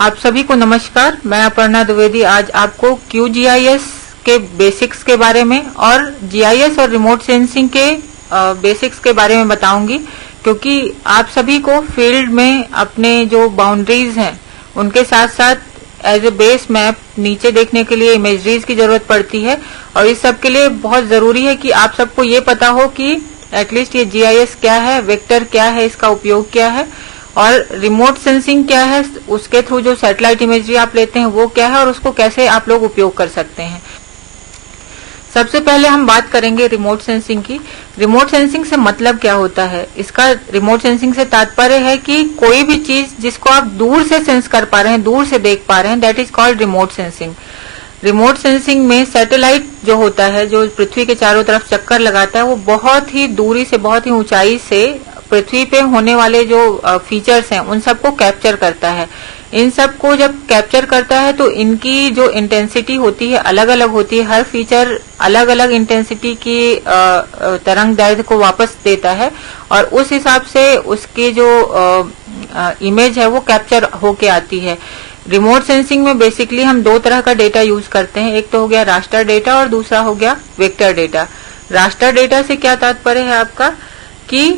आप सभी को नमस्कार। मैं अपर्णा द्विवेदी आज आपको QGIS के बेसिक्स के बारे में और GIS और रिमोट सेंसिंग के बेसिक्स के बारे में बताऊंगी, क्योंकि आप सभी को फील्ड में अपने जो बाउंड्रीज हैं उनके साथ साथ एज ए बेस मैप नीचे देखने के लिए इमेजरीज की जरूरत पड़ती है। और इस सब के लिए बहुत जरूरी है कि आप सबको ये पता हो कि एटलीस्ट ये GIS क्या है, वेक्टर क्या है, इसका उपयोग क्या है, और रिमोट सेंसिंग क्या है, उसके थ्रू जो सैटेलाइट इमेजरी आप लेते हैं वो क्या है और उसको कैसे आप लोग उपयोग कर सकते हैं। सबसे पहले हम बात करेंगे रिमोट सेंसिंग की। रिमोट सेंसिंग से मतलब क्या होता है? इसका रिमोट सेंसिंग से तात्पर्य है कि कोई भी चीज जिसको आप दूर से सेंस कर पा रहे हैं, दूर से देख पा रहे हैं, that is called remote sensing. Remote sensing में सैटेलाइट जो होता है, जो पृथ्वी के चारों तरफ चक्कर लगाता है, वो बहुत ही दूरी से, बहुत ही ऊंचाई से पृथ्वी पे होने वाले जो फीचर्स हैं उन सबको कैप्चर करता है। इन सबको जब कैप्चर करता है तो इनकी जो इंटेंसिटी होती है अलग अलग होती है। हर फीचर अलग अलग इंटेंसिटी की तरंग दैर्ध्य को वापस देता है और उस हिसाब से उसकी जो इमेज है वो कैप्चर होके आती है। रिमोट सेंसिंग में बेसिकली हम दो तरह का डेटा यूज करते हैं। एक तो हो गया रास्टर डेटा और दूसरा हो गया वेक्टर डेटा। रास्टर डेटा से क्या तात्पर्य है आपका कि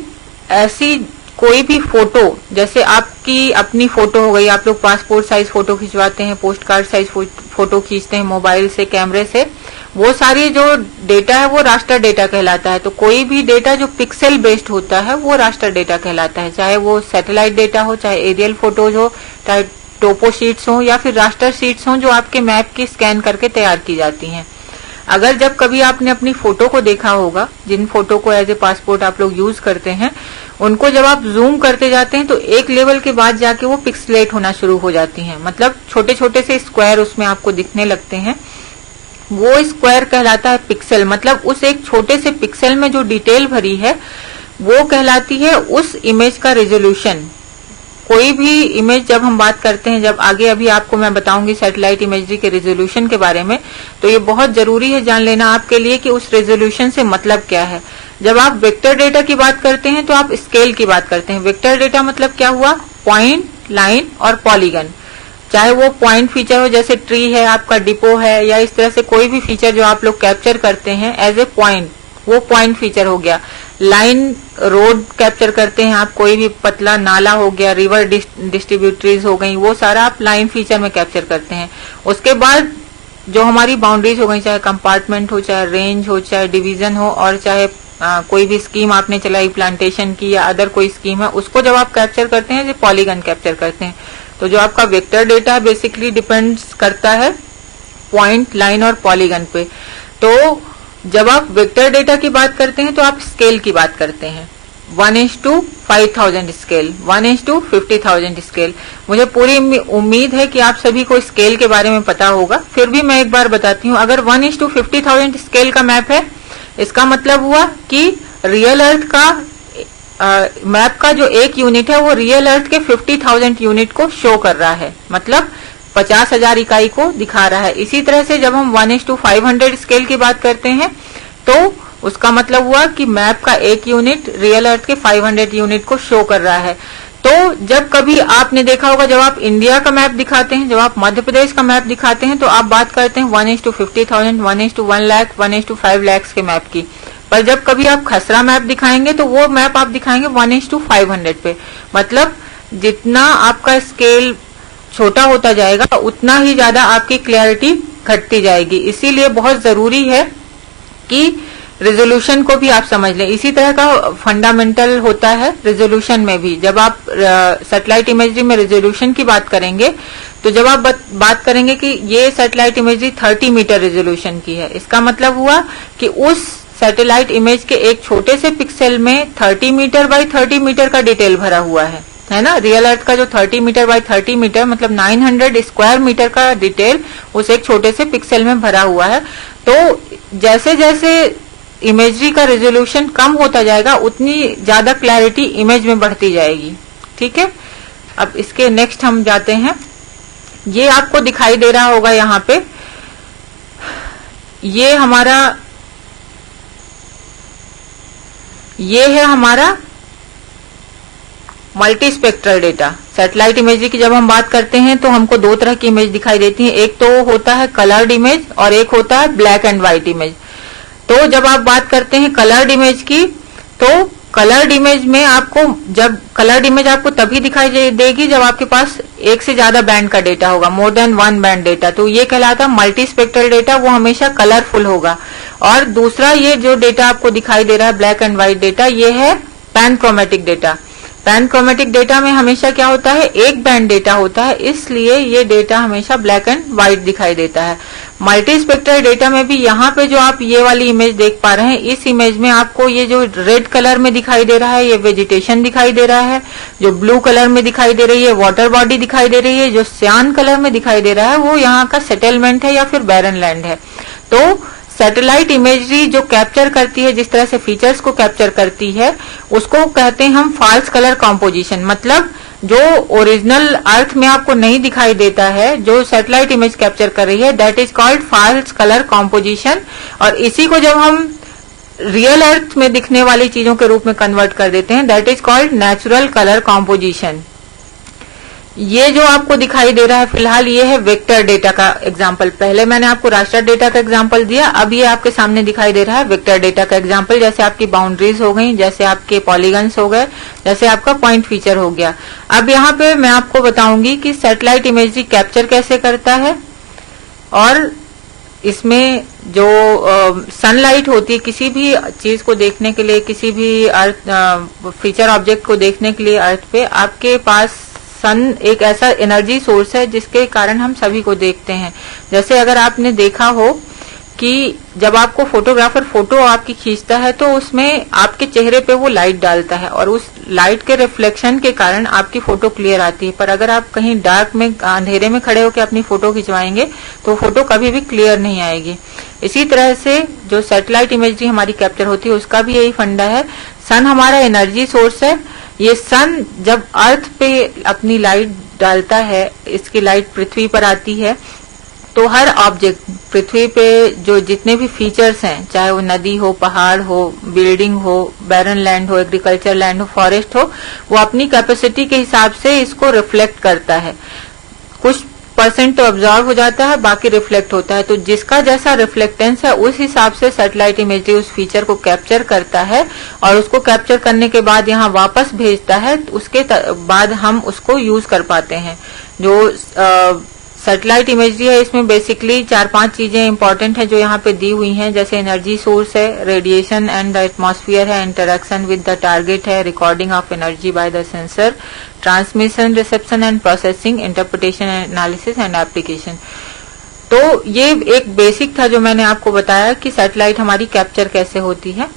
ऐसी कोई भी फोटो, जैसे आपकी अपनी फोटो हो गई, आप लोग पासपोर्ट साइज फोटो खिंचवाते हैं, पोस्ट कार्ड साइज फोटो खींचते हैं मोबाइल से, कैमरे से, वो सारी जो डेटा है वो रास्टर डेटा कहलाता है। तो कोई भी डेटा जो पिक्सल बेस्ड होता है वो रास्टर डेटा कहलाता है, चाहे वो सैटेलाइट डेटा हो, चाहे एरियल फोटोज हो, चाहे टोपो शीट्स हो या फिर रास्टर शीट्स हो जो आपके मैप की स्कैन करके तैयार की जाती हैं। अगर जब कभी आपने अपनी फोटो को देखा होगा, जिन फोटो को एज ए पासपोर्ट आप लोग यूज करते हैं, उनको जब आप जूम करते जाते हैं तो एक लेवल के बाद जाके वो पिक्सलेट होना शुरू हो जाती हैं, मतलब छोटे छोटे से स्क्वायर उसमें आपको दिखने लगते हैं। वो स्क्वायर कहलाता है पिक्सल, मतलब उस एक छोटे से पिक्सल में जो डिटेल भरी है वो कहलाती है उस इमेज का रेजोल्यूशन। कोई भी इमेज जब हम बात करते हैं, जब आगे अभी आपको मैं बताऊंगी सैटेलाइट इमेजरी के रेजोल्यूशन के बारे में, तो ये बहुत जरूरी है जान लेना आपके लिए कि उस रेजोल्यूशन से मतलब क्या है। जब आप वेक्टर डेटा की बात करते हैं तो आप स्केल की बात करते हैं। वेक्टर डेटा मतलब क्या हुआ? पॉइंट, लाइन और पॉलीगन। चाहे वो पॉइंट फीचर हो, जैसे ट्री है, आपका डिपो है, या इस तरह से कोई भी फीचर जो आप लोग कैप्चर करते हैं एज ए पॉइंट, वो पॉइंट फीचर हो गया। लाइन, रोड कैप्चर करते हैं आप, कोई भी पतला नाला हो गया, रिवर डिस्ट्रीब्यूटरीज हो गई, वो सारा आप लाइन फीचर में कैप्चर करते हैं। उसके बाद जो हमारी बाउंड्रीज हो गई, चाहे कंपार्टमेंट हो, चाहे रेंज हो, चाहे डिवीजन हो, और चाहे कोई भी स्कीम आपने चलाई प्लांटेशन की या अदर कोई स्कीम है, उसको जब आप कैप्चर करते हैं, जो पॉलीगन कैप्चर करते हैं। तो जो आपका वेक्टर डेटा बेसिकली डिपेंड्स करता है पॉइंट, लाइन और पॉलीगन पे। तो जब आप वेक्टर डेटा की बात करते हैं तो आप स्केल की बात करते हैं, 1:5000 स्केल, 1:50,000 स्केल। मुझे पूरी उम्मीद है कि आप सभी को स्केल के बारे में पता होगा, फिर भी मैं एक बार बताती हूँ। अगर 1:50,000 स्केल का मैप है, इसका मतलब हुआ कि रियल अर्थ का मैप का जो एक यूनिट है वो रियल अर्थ के 50,000 यूनिट को शो कर रहा है, मतलब 50,000 इकाई को दिखा रहा है। इसी तरह से जब हम 1:500 स्केल की बात करते हैं तो उसका मतलब हुआ कि मैप का एक यूनिट रियल अर्थ के 500 यूनिट को शो कर रहा है। तो जब कभी आपने देखा होगा, जब आप इंडिया का मैप दिखाते हैं, जब आप मध्य प्रदेश का मैप दिखाते हैं, तो आप बात करते हैं 1:50,000, 1:1 लाख, 1:5 लाख के मैप की। पर जब कभी आप खसरा मैप दिखाएंगे तो वो मैप आप दिखाएंगे 1:500 पे। मतलब जितना आपका स्केल छोटा होता जाएगा उतना ही ज्यादा आपकी क्लैरिटी घटती जाएगी। इसीलिए बहुत जरूरी है कि रेजोल्यूशन को भी आप समझ लें। इसी तरह का फंडामेंटल होता है रेजोल्यूशन में भी। जब आप सैटेलाइट इमेजरी में रेजोल्यूशन की बात करेंगे तो जब आप बात करेंगे कि ये सैटेलाइट इमेजरी 30 मीटर रेजोल्यूशन की है, इसका मतलब हुआ कि उस सैटेलाइट इमेज के एक छोटे से पिक्सल में 30 मीटर बाई 30 मीटर का डिटेल भरा हुआ है ना। रियल अर्थ का जो 30 मीटर बाई 30 मीटर मतलब 900 स्क्वायर मीटर का डिटेल उस एक छोटे से पिक्सल में भरा हुआ है। तो जैसे जैसे इमेजरी का रेजोल्यूशन कम होता जाएगा उतनी ज्यादा क्लैरिटी इमेज में बढ़ती जाएगी। ठीक है, अब इसके नेक्स्ट हम जाते हैं। ये आपको दिखाई दे रहा होगा यहाँ पे, ये है हमारा multi spectral data. Satellite imagery की जब हम बात करते हैं तो हमको दो तरह की इमेज दिखाई देती है, एक तो होता है कलर्ड इमेज और एक होता है ब्लैक एंड व्हाइट इमेज। तो जब आप बात करते हैं कलर्ड इमेज की, तो कलर्ड इमेज में आपको जब कलर्ड इमेज आपको तभी दिखाई देगी जब आपके पास एक से ज्यादा बैंड का डेटा होगा, more than one band data, तो ये कहलाता मल्टी स्पेक्ट्रल डेटा, वो हमेशा कलरफुल होगा। और दूसरा ये जो डेटा आपको दिखाई दे रहा है ब्लैक एंड व्हाइट डेटा, ये है पैनक्रोमेटिक डेटा। पैनक्रोमेटिक डेटा में हमेशा क्या होता है, एक बैंड डेटा होता है, इसलिए ये डेटा हमेशा ब्लैक एंड व्हाइट दिखाई देता है। मल्टी स्पेक्ट्रल डेटा में भी यहाँ पे जो आप ये वाली इमेज देख पा रहे हैं, इस इमेज में आपको ये जो रेड कलर में दिखाई दे रहा है ये वेजिटेशन दिखाई दे रहा है, जो ब्लू कलर में दिखाई दे रही है वाटर बॉडी दिखाई दे रही है, जो सियान कलर में दिखाई दे रहा है वो यहाँ का सेटलमेंट है या फिर बैरन लैंड है। तो सैटेलाइट इमेजरी जो कैप्चर करती है, जिस तरह से फीचर्स को कैप्चर करती है, उसको कहते हैं हम फॉल्स कलर कॉम्पोजिशन। मतलब जो ओरिजिनल अर्थ में आपको नहीं दिखाई देता है, जो सैटेलाइट इमेज कैप्चर कर रही है, that is called false colour composition. और इसी को जब हम रियल अर्थ में दिखने वाली चीजों के रूप में कन्वर्ट कर देते हैं, that is called natural colour composition. ये जो आपको दिखाई दे रहा है फिलहाल, ये है वेक्टर डेटा का एग्जांपल। पहले मैंने आपको रास्टर डेटा का एग्जांपल दिया, अब ये आपके सामने दिखाई दे रहा है वेक्टर डेटा का एग्जांपल। जैसे आपकी बाउंड्रीज हो गई, जैसे आपके पॉलीगन्स हो गए, जैसे आपका पॉइंट फीचर हो गया। अब यहाँ पे मैं आपको बताऊंगी कि सैटेलाइट इमेजरी कैप्चर कैसे करता है, और इसमें जो सनलाइट होती है किसी भी चीज को देखने के लिए, किसी भी अर्थ फीचर ऑब्जेक्ट को देखने के लिए अर्थ पे, आपके पास सन एक ऐसा एनर्जी सोर्स है जिसके कारण हम सभी को देखते हैं। जैसे अगर आपने देखा हो कि जब आपको फोटोग्राफर फोटो आपकी खींचता है तो उसमें आपके चेहरे पे वो लाइट डालता है और उस लाइट के रिफ्लेक्शन के कारण आपकी फोटो क्लियर आती है। पर अगर आप कहीं डार्क में, अंधेरे में खड़े होकर अपनी फोटो खिंचवाएंगे तो फोटो कभी भी क्लियर नहीं आएगी। इसी तरह से जो सैटेलाइट इमेजरी हमारी कैप्चर होती है उसका भी यही फंडा है। सन हमारा एनर्जी सोर्स है। ये सन जब अर्थ पे अपनी लाइट डालता है, इसकी लाइट पृथ्वी पर आती है, तो हर ऑब्जेक्ट पृथ्वी पे जो जितने भी फीचर्स हैं, चाहे वो नदी हो, पहाड़ हो, बिल्डिंग हो, बैरन लैंड हो, एग्रीकल्चर लैंड हो, फॉरेस्ट हो, वो अपनी कैपेसिटी के हिसाब से इसको रिफ्लेक्ट करता है। कुछ परसेंट तो ऑब्जॉर्व हो जाता है, बाकी रिफ्लेक्ट होता है। तो जिसका जैसा रिफ्लेक्टेंस है उस हिसाब से सैटेलाइट इमेजरी उस फीचर को कैप्चर करता है और उसको कैप्चर करने के बाद यहाँ वापस भेजता है। उसके बाद हम उसको यूज कर पाते हैं। जो सैटेलाइट इमेजरी है इसमें बेसिकली 4-5 चीजें इंपॉर्टेंट है जो यहाँ पे दी हुई हैं। जैसे एनर्जी सोर्स है, रेडिएशन एंड द एटमॉस्फेयर है, इंटरेक्शन विद द टारगेट है, recording of energy by the sensor, transmission, reception and processing, interpretation, analysis and application. तो ये एक बेसिक था जो मैंने आपको बताया कि सैटेलाइट हमारी कैप्चर कैसे होती है।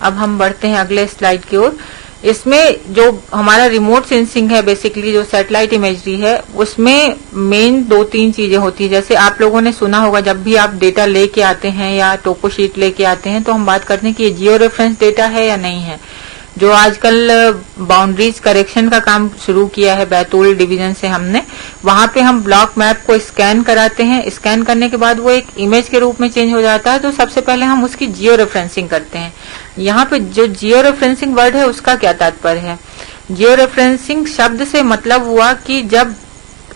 अब हम बढ़ते हैं अगले स्लाइड की ओर। इसमें जो हमारा रिमोट सेंसिंग है, बेसिकली जो सैटेलाइट इमेजरी है, उसमें मेन 2-3 चीजें होती है। जैसे आप लोगों ने सुना होगा, जब भी आप डेटा लेके आते हैं या टोपो शीट लेके आते हैं तो हम बात करते हैं कि ये जियो रेफरेंस डेटा है या नहीं है। जो आजकल बाउंड्रीज करेक्शन का काम शुरू किया है बैतूल डिवीजन से हमने, वहां पे हम ब्लॉक मैप को स्कैन कराते हैं। स्कैन करने के बाद वो एक इमेज के रूप में चेंज हो जाता है, तो सबसे पहले हम उसकी जियो रेफरेंसिंग करते हैं। यहाँ पे जो जियो रेफरेंसिंग वर्ड है उसका क्या तात्पर्य है? जियो रेफरेंसिंग शब्द से मतलब हुआ कि जब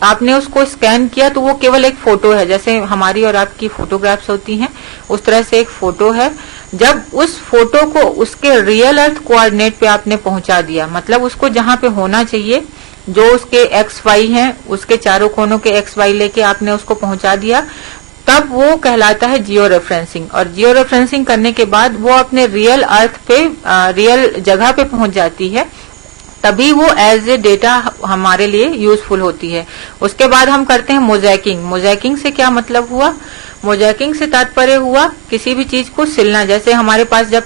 आपने उसको स्कैन किया तो वो केवल एक फोटो है, जैसे हमारी और आपकी फोटोग्राफ्स होती हैं उस तरह से एक फोटो है। जब उस फोटो को उसके रियल अर्थ कोऑर्डिनेट पे आपने पहुंचा दिया, मतलब उसको जहां पे होना चाहिए, जो उसके XY हैं, उसके चारों कोनों के XY लेके आपने उसको पहुंचा दिया, तब वो कहलाता है जियो रेफरेंसिंग। और जियो रेफरेंसिंग करने के बाद वो अपने रियल अर्थ पे, रियल जगह पे पहुंच जाती है, तभी वो एज ए डेटा हमारे लिए यूजफुल होती है। उसके बाद हम करते हैं मोज़ेकिंग। मोज़ेकिंग से क्या मतलब हुआ? मोज़ेकिंग से तात्पर्य हुआ किसी भी चीज को सिलना। जैसे हमारे पास जब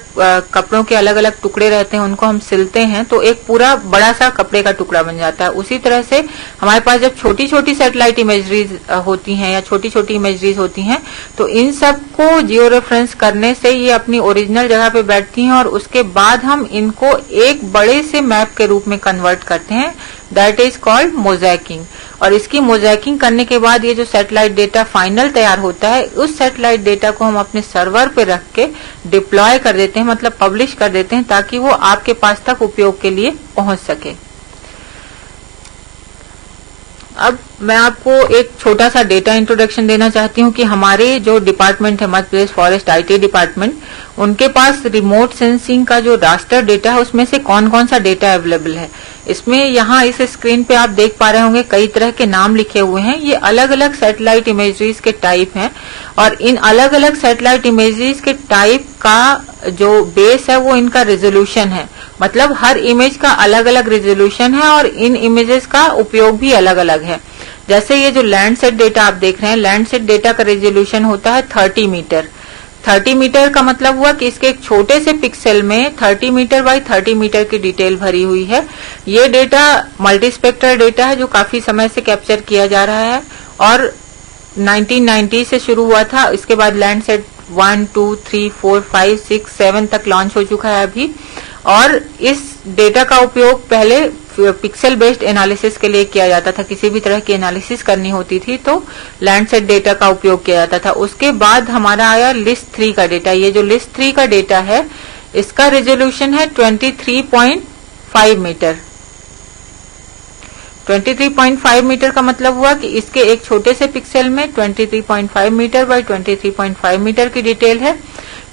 कपड़ों के अलग अलग टुकड़े रहते हैं, उनको हम सिलते हैं तो एक पूरा बड़ा सा कपड़े का टुकड़ा बन जाता है। उसी तरह से हमारे पास जब छोटी छोटी सैटेलाइट इमेजरीज होती हैं या छोटी छोटी इमेजरीज होती हैं, तो इन सब को जियो रेफरेंस करने से ये अपनी ओरिजिनल जगह पे बैठती हैं और उसके बाद हम इनको एक बड़े से मैप के रूप में कन्वर्ट करते हैं। That is called mosaicking. और इसकी मोज़ेकिंग करने के बाद ये जो सैटेलाइट डेटा फाइनल तैयार होता है, उस सैटेलाइट डेटा को हम अपने सर्वर पे रख के डिप्लॉय कर देते हैं, मतलब पब्लिश कर देते हैं, ताकि वो आपके पास तक उपयोग के लिए पहुंच सके। अब मैं आपको एक छोटा सा डेटा इंट्रोडक्शन देना चाहती हूँ कि हमारे जो डिपार्टमेंट है Madhya Pradesh forest IT department, उनके पास रिमोट सेंसिंग का जो रास्टर डेटा है उसमें से कौन कौन सा डेटा अवेलेबल है। इसमें यहाँ इस स्क्रीन पे आप देख पा रहे होंगे कई तरह के नाम लिखे हुए हैं। ये अलग अलग सैटेलाइट इमेजरीज के टाइप हैं और इन अलग अलग सैटेलाइट इमेजरीज के टाइप का जो बेस है वो इनका रेजोल्यूशन है। मतलब हर इमेज का अलग अलग रेजोल्यूशन है और इन इमेजेस का उपयोग भी अलग अलग है। जैसे ये जो लैंडसेट डेटा आप देख रहे हैं, लैंडसेट डेटा का रेजोल्यूशन होता है 30 मीटर। 30 मीटर का मतलब हुआ कि इसके एक छोटे से पिक्सल में 30 मीटर बाई 30 मीटर की डिटेल भरी हुई है। ये डेटा मल्टीस्पेक्ट्रल डेटा है जो काफी समय से कैप्चर किया जा रहा है और 1990 से शुरू हुआ था। इसके बाद लैंडसेट 1, 2, 3, 4, 5, 6, 7 तक लॉन्च हो चुका है अभी। और इस डेटा का उपयोग पहले पिक्सल बेस्ड एनालिसिस के लिए किया जाता था। किसी भी तरह की एनालिसिस करनी होती थी तो लैंडसेट डेटा का उपयोग किया जाता था। उसके बाद हमारा आया लिस्ट 3 का डेटा। ये जो लिस्ट 3 का डेटा है इसका रेजोल्यूशन है 23.5 मीटर। 23.5 मीटर का मतलब हुआ कि इसके एक छोटे से पिक्सल में 23.5 मीटर बाई 23.5 मीटर की डिटेल है।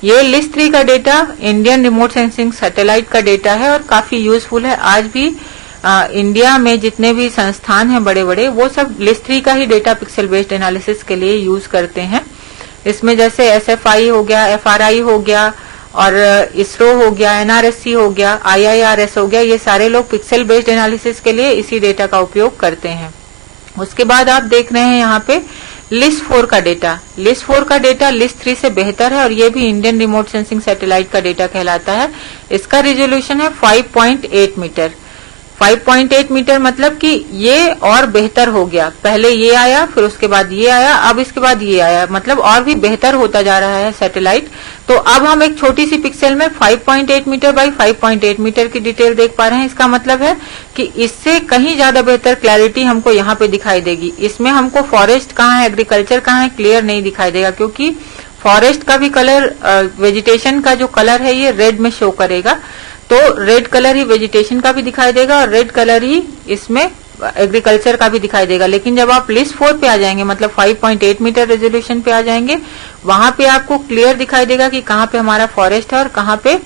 ये लिस्ट 3 का data Indian remote sensing satellite का डेटा है और काफी यूजफुल है। आज भी इंडिया में जितने भी संस्थान हैं बड़े बड़े वो सब लिस्ट 3 का ही डेटा पिक्सल बेस्ड एनालिसिस के लिए यूज करते हैं। इसमें जैसे SFI हो गया, FRI हो गया और इसरो हो गया, NRSC हो गया, IIRS हो गया, ये सारे लोग पिक्सल बेस्ड एनालिसिस के लिए इसी डेटा का उपयोग करते हैं। उसके बाद आप देख रहे हैं यहाँ पे लिस्ट 4 का डेटा। लिस्ट 4 का डेटा लिस्ट 3 से बेहतर है और ये भी इंडियन रिमोट सेंसिंग सैटेलाइट का डेटा कहलाता है। इसका रेजोल्यूशन है 5.8 मीटर। 5.8 मीटर मतलब कि ये और बेहतर हो गया। पहले ये आया, फिर उसके बाद ये आया, अब इसके बाद ये आया, मतलब और भी बेहतर होता जा रहा है सैटेलाइट। तो अब हम एक छोटी सी पिक्सल में 5.8 मीटर बाई 5.8 मीटर की डिटेल देख पा रहे हैं। इसका मतलब है कि इससे कहीं ज्यादा बेहतर क्लैरिटी हमको यहाँ पे दिखाई देगी। इसमें हमको फॉरेस्ट कहाँ है, एग्रीकल्चर कहाँ है, क्लियर नहीं दिखाई देगा, क्योंकि फॉरेस्ट का भी कलर, वेजिटेशन का जो कलर है ये रेड में शो करेगा। तो रेड कलर ही वेजिटेशन का भी दिखाई देगा और रेड कलर ही इसमें एग्रीकल्चर का भी दिखाई देगा। लेकिन जब आप लिस्ट 4 पे आ जाएंगे, मतलब 5.8 मीटर रेजोल्यूशन पे आ जाएंगे, वहां पे आपको क्लियर दिखाई देगा कि कहाँ पे हमारा फॉरेस्ट है और कहाँ पे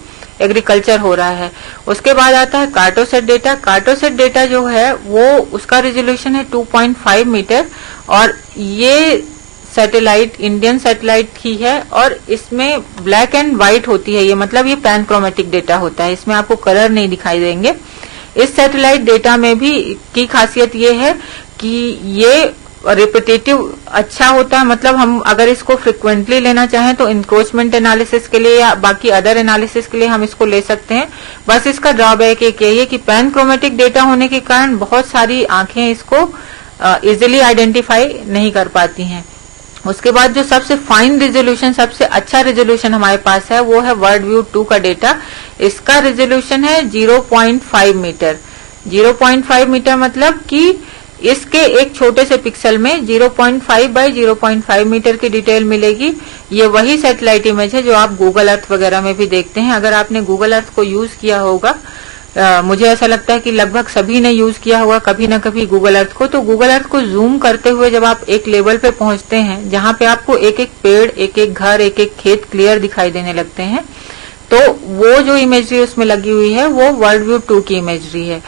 एग्रीकल्चर हो रहा है। उसके बाद आता है कार्टोसेट डेटा। कार्टोसेट डेटा जो है वो उसका रेजोल्यूशन है 2.5 मीटर और ये सैटेलाइट इंडियन सैटेलाइट ही है और इसमें ब्लैक एंड व्हाइट होती है। ये मतलब ये पैनक्रोमेटिक डेटा होता है, इसमें आपको कलर नहीं दिखाई देंगे। इस सैटेलाइट डेटा में भी की खासियत ये है कि ये रिपीटेटिव अच्छा होता है। मतलब हम अगर इसको फ्रिक्वेंटली लेना चाहें तो इंक्रोचमेंट एनालिसिस के लिए या बाकी अदर एनालिसिस के लिए हम इसको ले सकते हैं। बस इसका ड्रॉबैक एक यही है कि पैनक्रोमेटिक डेटा होने के कारण बहुत सारी आंखें इसको इजिली आइडेंटिफाई नहीं कर पाती हैं। उसके बाद जो सबसे फाइन रेजोल्यूशन, सबसे अच्छा रेजोल्यूशन हमारे पास है वो है वर्ल्ड व्यू 2 का डेटा। इसका रेजोल्यूशन है 0.5 मीटर। 0.5 मीटर मतलब कि इसके एक छोटे से पिक्सल में 0.5 बाई 0.5 मीटर की डिटेल मिलेगी। ये वही सैटेलाइट इमेज है जो आप गूगल अर्थ वगैरह में भी देखते हैं। अगर आपने गूगल अर्थ को यूज किया होगा, मुझे ऐसा लगता है कि लगभग सभी ने यूज किया होगा कभी ना कभी गूगल अर्थ को। तो गूगल अर्थ को जूम करते हुए जब आप एक लेवल पे पहुंचते हैं जहां पे आपको एक एक पेड़, एक एक घर, एक एक खेत क्लियर दिखाई देने लगते हैं, तो वो जो इमेजरी उसमें लगी हुई है वो वर्ल्ड व्यू 2 की इमेजरी है।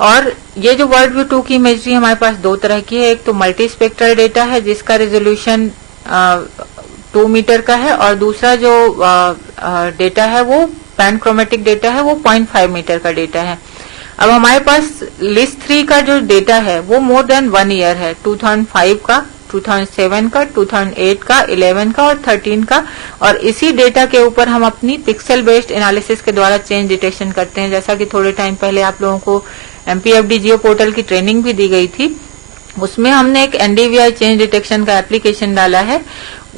और ये जो वर्ल्ड व्यू 2 की इमेजरी हमारे पास दो तरह की है। एक तो मल्टी स्पेक्ट्रल डेटा है जिसका रेजोल्यूशन 2 मीटर का है और दूसरा जो डेटा है वो पैनक्रोमेटिक डेटा है, वो 0.5 मीटर का डेटा है। अब हमारे पास लिस्ट 3 का जो डेटा है वो मोर देन 1 ईयर है। 2005 का, 2007 का, 2008 का, 11 का और 13 का। और इसी डेटा के ऊपर हम अपनी पिक्सल बेस्ड एनालिसिस के द्वारा चेंज डिटेक्शन करते हैं। जैसा कि थोड़े टाइम पहले आप लोगों को MPFD जियो पोर्टल की ट्रेनिंग भी दी गई थी, उसमें हमने एक NDVI चेंज डिटेक्शन का एप्लीकेशन डाला है।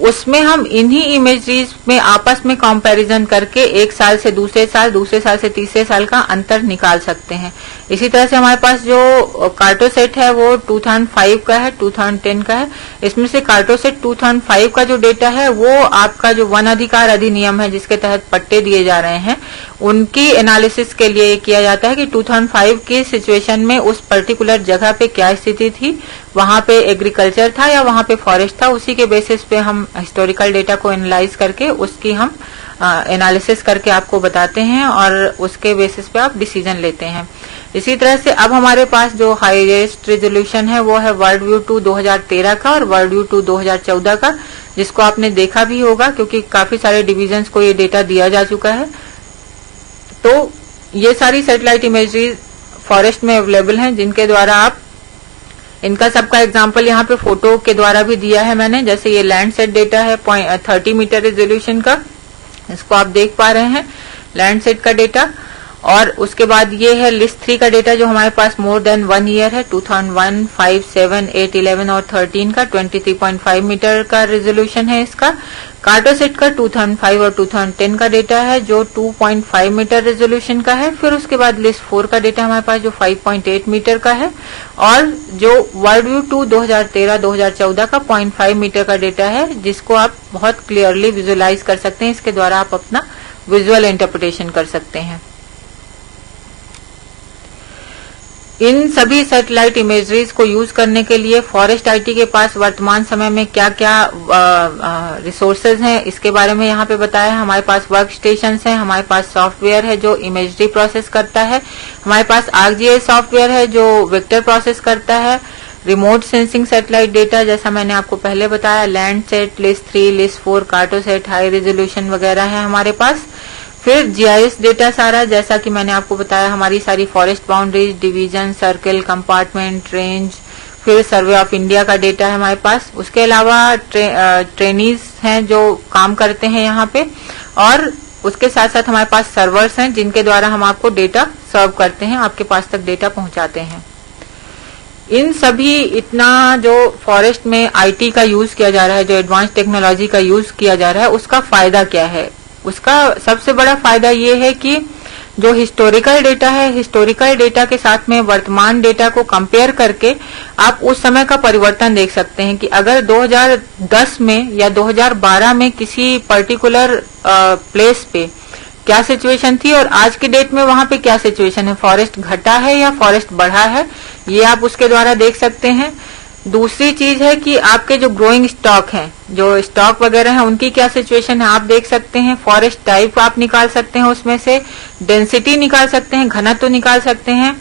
उसमें हम इन्हीं इमेजरीज में आपस में कंपैरिजन करके एक साल से दूसरे साल, दूसरे साल से तीसरे साल का अंतर निकाल सकते हैं। इसी तरह से हमारे पास जो कार्टोसेट है वो 2005 का है, 2010 का है। इसमें से कार्टोसेट 2005 का जो डेटा है वो आपका जो वन अधिकार अधिनियम है जिसके तहत पट्टे दिए जा रहे हैं उनकी एनालिसिस के लिए किया जाता है कि 2005 की सिचुएशन में उस पर्टिकुलर जगह पे क्या स्थिति थी, वहां पे एग्रीकल्चर था या वहां पे फॉरेस्ट था। उसी के बेसिस पे हम हिस्टोरिकल डेटा को एनालाइज करके उसकी हम एनालिसिस करके आपको बताते हैं और उसके बेसिस पे आप डिसीजन लेते हैं। इसी तरह से अब हमारे पास जो हाईएस्ट रेजोल्यूशन है वो है वर्ल्ड व्यू 2 2013 का और वर्ल्ड व्यू 2 2014 का, जिसको आपने देखा भी होगा क्योंकि काफी सारे डिविजन्स को ये डेटा दिया जा चुका है। तो ये सारी सैटेलाइट इमेजरी फॉरेस्ट में अवेलेबल हैं जिनके द्वारा आप इनका सबका एग्जांपल यहाँ पे फोटो के द्वारा भी दिया है मैंने। जैसे ये लैंडसेट डेटा है 30 मीटर रेजोल्यूशन का, इसको आप देख पा रहे हैं लैंडसेट का डेटा। और उसके बाद ये है लिस्ट 3 का डेटा जो हमारे पास मोर देन 1 ईयर है, 2001, 5, 7, 8, 11 और 13 का 23.5 मीटर का रेजोल्यूशन है इसका। कार्टोसेट का 2005 और 2010 का डेटा है जो 2.5 मीटर रेजोल्यूशन का है। फिर उसके बाद लिस्ट 4 का डेटा हमारे पास जो 5.8 मीटर का है और जो वर्ल्ड व्यू 2 2013-2014 का 0.5 मीटर का डेटा है जिसको आप बहुत क्लियरली विजुअलाइज कर सकते हैं। इसके द्वारा आप अपना विजुअल इंटरप्रिटेशन कर सकते हैं। इन सभी सैटेलाइट इमेजरीज को यूज करने के लिए फॉरेस्ट आईटी के पास वर्तमान समय में क्या क्या रिसोर्सेज हैं इसके बारे में यहाँ पे बताया है। हमारे पास वर्क स्टेशन है, हमारे पास सॉफ्टवेयर है जो इमेजरी प्रोसेस करता है, हमारे पास आर्कजीआईएस सॉफ्टवेयर है जो वेक्टर प्रोसेस करता है, रिमोट सेंसिंग सैटेलाइट डेटा जैसा मैंने आपको पहले बताया, Landsat, list 3, list 4, Cartosat, high resolution वगैरह है हमारे पास। फिर जीआईएस डेटा सारा जैसा कि मैंने आपको बताया हमारी सारी forest boundaries, division, circle, compartment, range, फिर सर्वे ऑफ इंडिया का डेटा है हमारे पास। उसके अलावा ट्रेनीज हैं जो काम करते हैं यहाँ पे और उसके साथ साथ हमारे पास सर्वर्स हैं जिनके द्वारा हम आपको डेटा सर्व करते हैं, आपके पास तक डेटा पहुंचाते हैं। इन सभी इतना जो फॉरेस्ट में आईटी का यूज किया जा रहा है, जो एडवांस टेक्नोलॉजी का यूज किया जा रहा है, उसका फायदा क्या है? उसका सबसे बड़ा फायदा ये है कि जो हिस्टोरिकल डेटा है, हिस्टोरिकल डेटा के साथ में वर्तमान डेटा को कंपेयर करके आप उस समय का परिवर्तन देख सकते हैं कि अगर 2010 में या 2012 में किसी पर्टिकुलर प्लेस पे क्या सिचुएशन थी और आज के डेट में वहां पे क्या सिचुएशन है, फॉरेस्ट घटा है या फॉरेस्ट बढ़ा है, ये आप उसके द्वारा देख सकते हैं। दूसरी चीज है कि आपके जो ग्रोइंग स्टॉक हैं, जो स्टॉक वगैरह है, उनकी क्या सिचुएशन है आप देख सकते हैं। फॉरेस्ट टाइप आप निकाल सकते हैं, उसमें से डेंसिटी निकाल सकते हैं, घनत्व निकाल सकते हैं,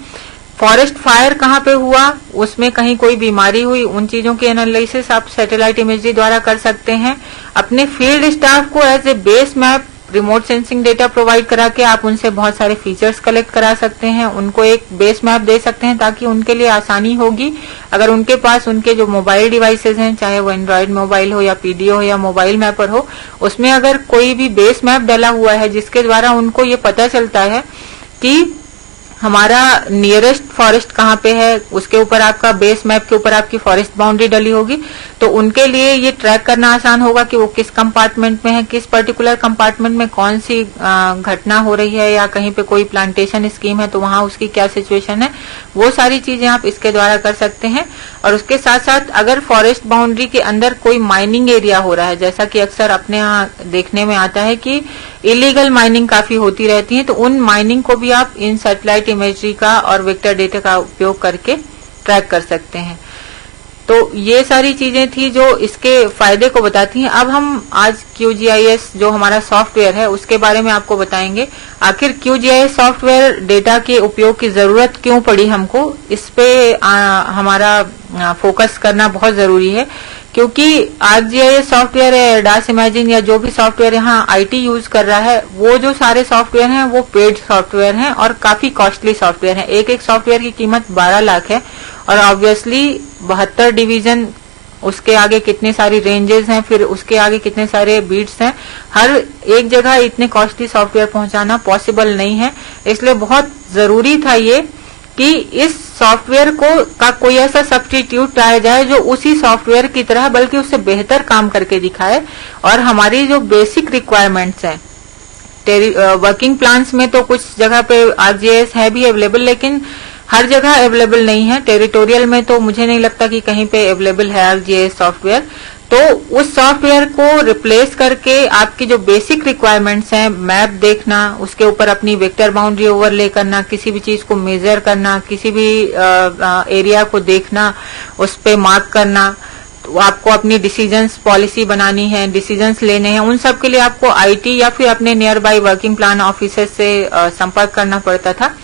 फॉरेस्ट फायर कहाँ पे हुआ, उसमें कहीं कोई बीमारी हुई, उन चीजों की एनालिसिस आप सैटेलाइट इमेजरी द्वारा कर सकते हैं। अपने फील्ड स्टाफ को as a base map remote sensing data provide करा के आप उनसे बहुत सारे फीचर्स कलेक्ट करा सकते हैं, उनको एक बेस मैप दे सकते हैं ताकि उनके लिए आसानी होगी। अगर उनके पास उनके जो मोबाइल डिवाइसेस हैं, चाहे वो एंड्रॉयड मोबाइल हो या पीडीओ हो या मोबाइल मैपर हो, उसमें अगर कोई भी बेस मैप डाला हुआ है जिसके द्वारा उनको ये पता चलता है कि हमारा नियरेस्ट फॉरेस्ट कहाँ पे है, उसके ऊपर आपका बेस मैप के ऊपर आपकी फॉरेस्ट बाउंड्री डली होगी, तो उनके लिए ये ट्रैक करना आसान होगा कि वो किस कंपार्टमेंट में है, किस पर्टिकुलर कंपार्टमेंट में कौन सी घटना हो रही है या कहीं पे कोई प्लांटेशन स्कीम है तो वहां उसकी क्या सिचुएशन है, वो सारी चीजें आप इसके द्वारा कर सकते हैं। और उसके साथ साथ अगर फॉरेस्ट बाउंड्री के अंदर कोई माइनिंग एरिया हो रहा है, जैसा कि अक्सर अपने यहाँ देखने में आता है कि इलीगल माइनिंग काफी होती रहती है, तो उन माइनिंग को भी आप इन सैटेलाइट इमेजरी का और वेक्टर डेटा का उपयोग करके ट्रैक कर सकते हैं। तो ये सारी चीजें थी जो इसके फायदे को बताती हैं। अब हम आज QGIS जो हमारा सॉफ्टवेयर है उसके बारे में आपको बताएंगे। आखिर QGIS सॉफ्टवेयर डेटा के उपयोग की जरूरत क्यों पड़ी हमको, इस पे हमारा फोकस करना बहुत जरूरी है, क्योंकि ArcGIS सॉफ्टवेयर है, डास इमेजिन या जो भी सॉफ्टवेयर यहाँ IT यूज कर रहा है, वो जो सारे सॉफ्टवेयर हैं वो पेड सॉफ्टवेयर हैं और काफी कॉस्टली सॉफ्टवेयर हैं। एक एक सॉफ्टवेयर की कीमत 12 लाख है और ऑब्वियसली 72 डिवीजन, उसके आगे कितने सारी रेंजेस हैं, फिर उसके आगे कितने सारे बीट्स हैं, हर एक जगह इतने कॉस्टली सॉफ्टवेयर पहुंचाना पॉसिबल नहीं है। इसलिए बहुत जरूरी था ये कि इस सॉफ्टवेयर का कोई ऐसा सब्स्टिट्यूट लाया जाए जो उसी सॉफ्टवेयर की तरह बल्कि उससे बेहतर काम करके दिखाए और हमारी जो बेसिक रिक्वायरमेंट्स हैं, वर्किंग प्लान्स में तो कुछ जगह पे ArcGIS है भी अवेलेबल, लेकिन हर जगह अवेलेबल नहीं है। टेरिटोरियल में तो मुझे नहीं लगता कि कहीं पे अवेलेबल है ArcGIS सॉफ्टवेयर। तो उस सॉफ्टवेयर को रिप्लेस करके आपकी जो बेसिक रिक्वायरमेंट्स हैं, मैप देखना, उसके ऊपर अपनी वेक्टर बाउंड्री ओवरले करना, किसी भी चीज को मेजर करना, किसी भी एरिया को देखना, उस पे मार्क करना, तो आपको अपनी डिसीजंस पॉलिसी बनानी है, डिसीजंस लेने हैं, उन सब के लिए आपको IT या फिर अपने near by working plan officer से संपर्क करना पड़ता था।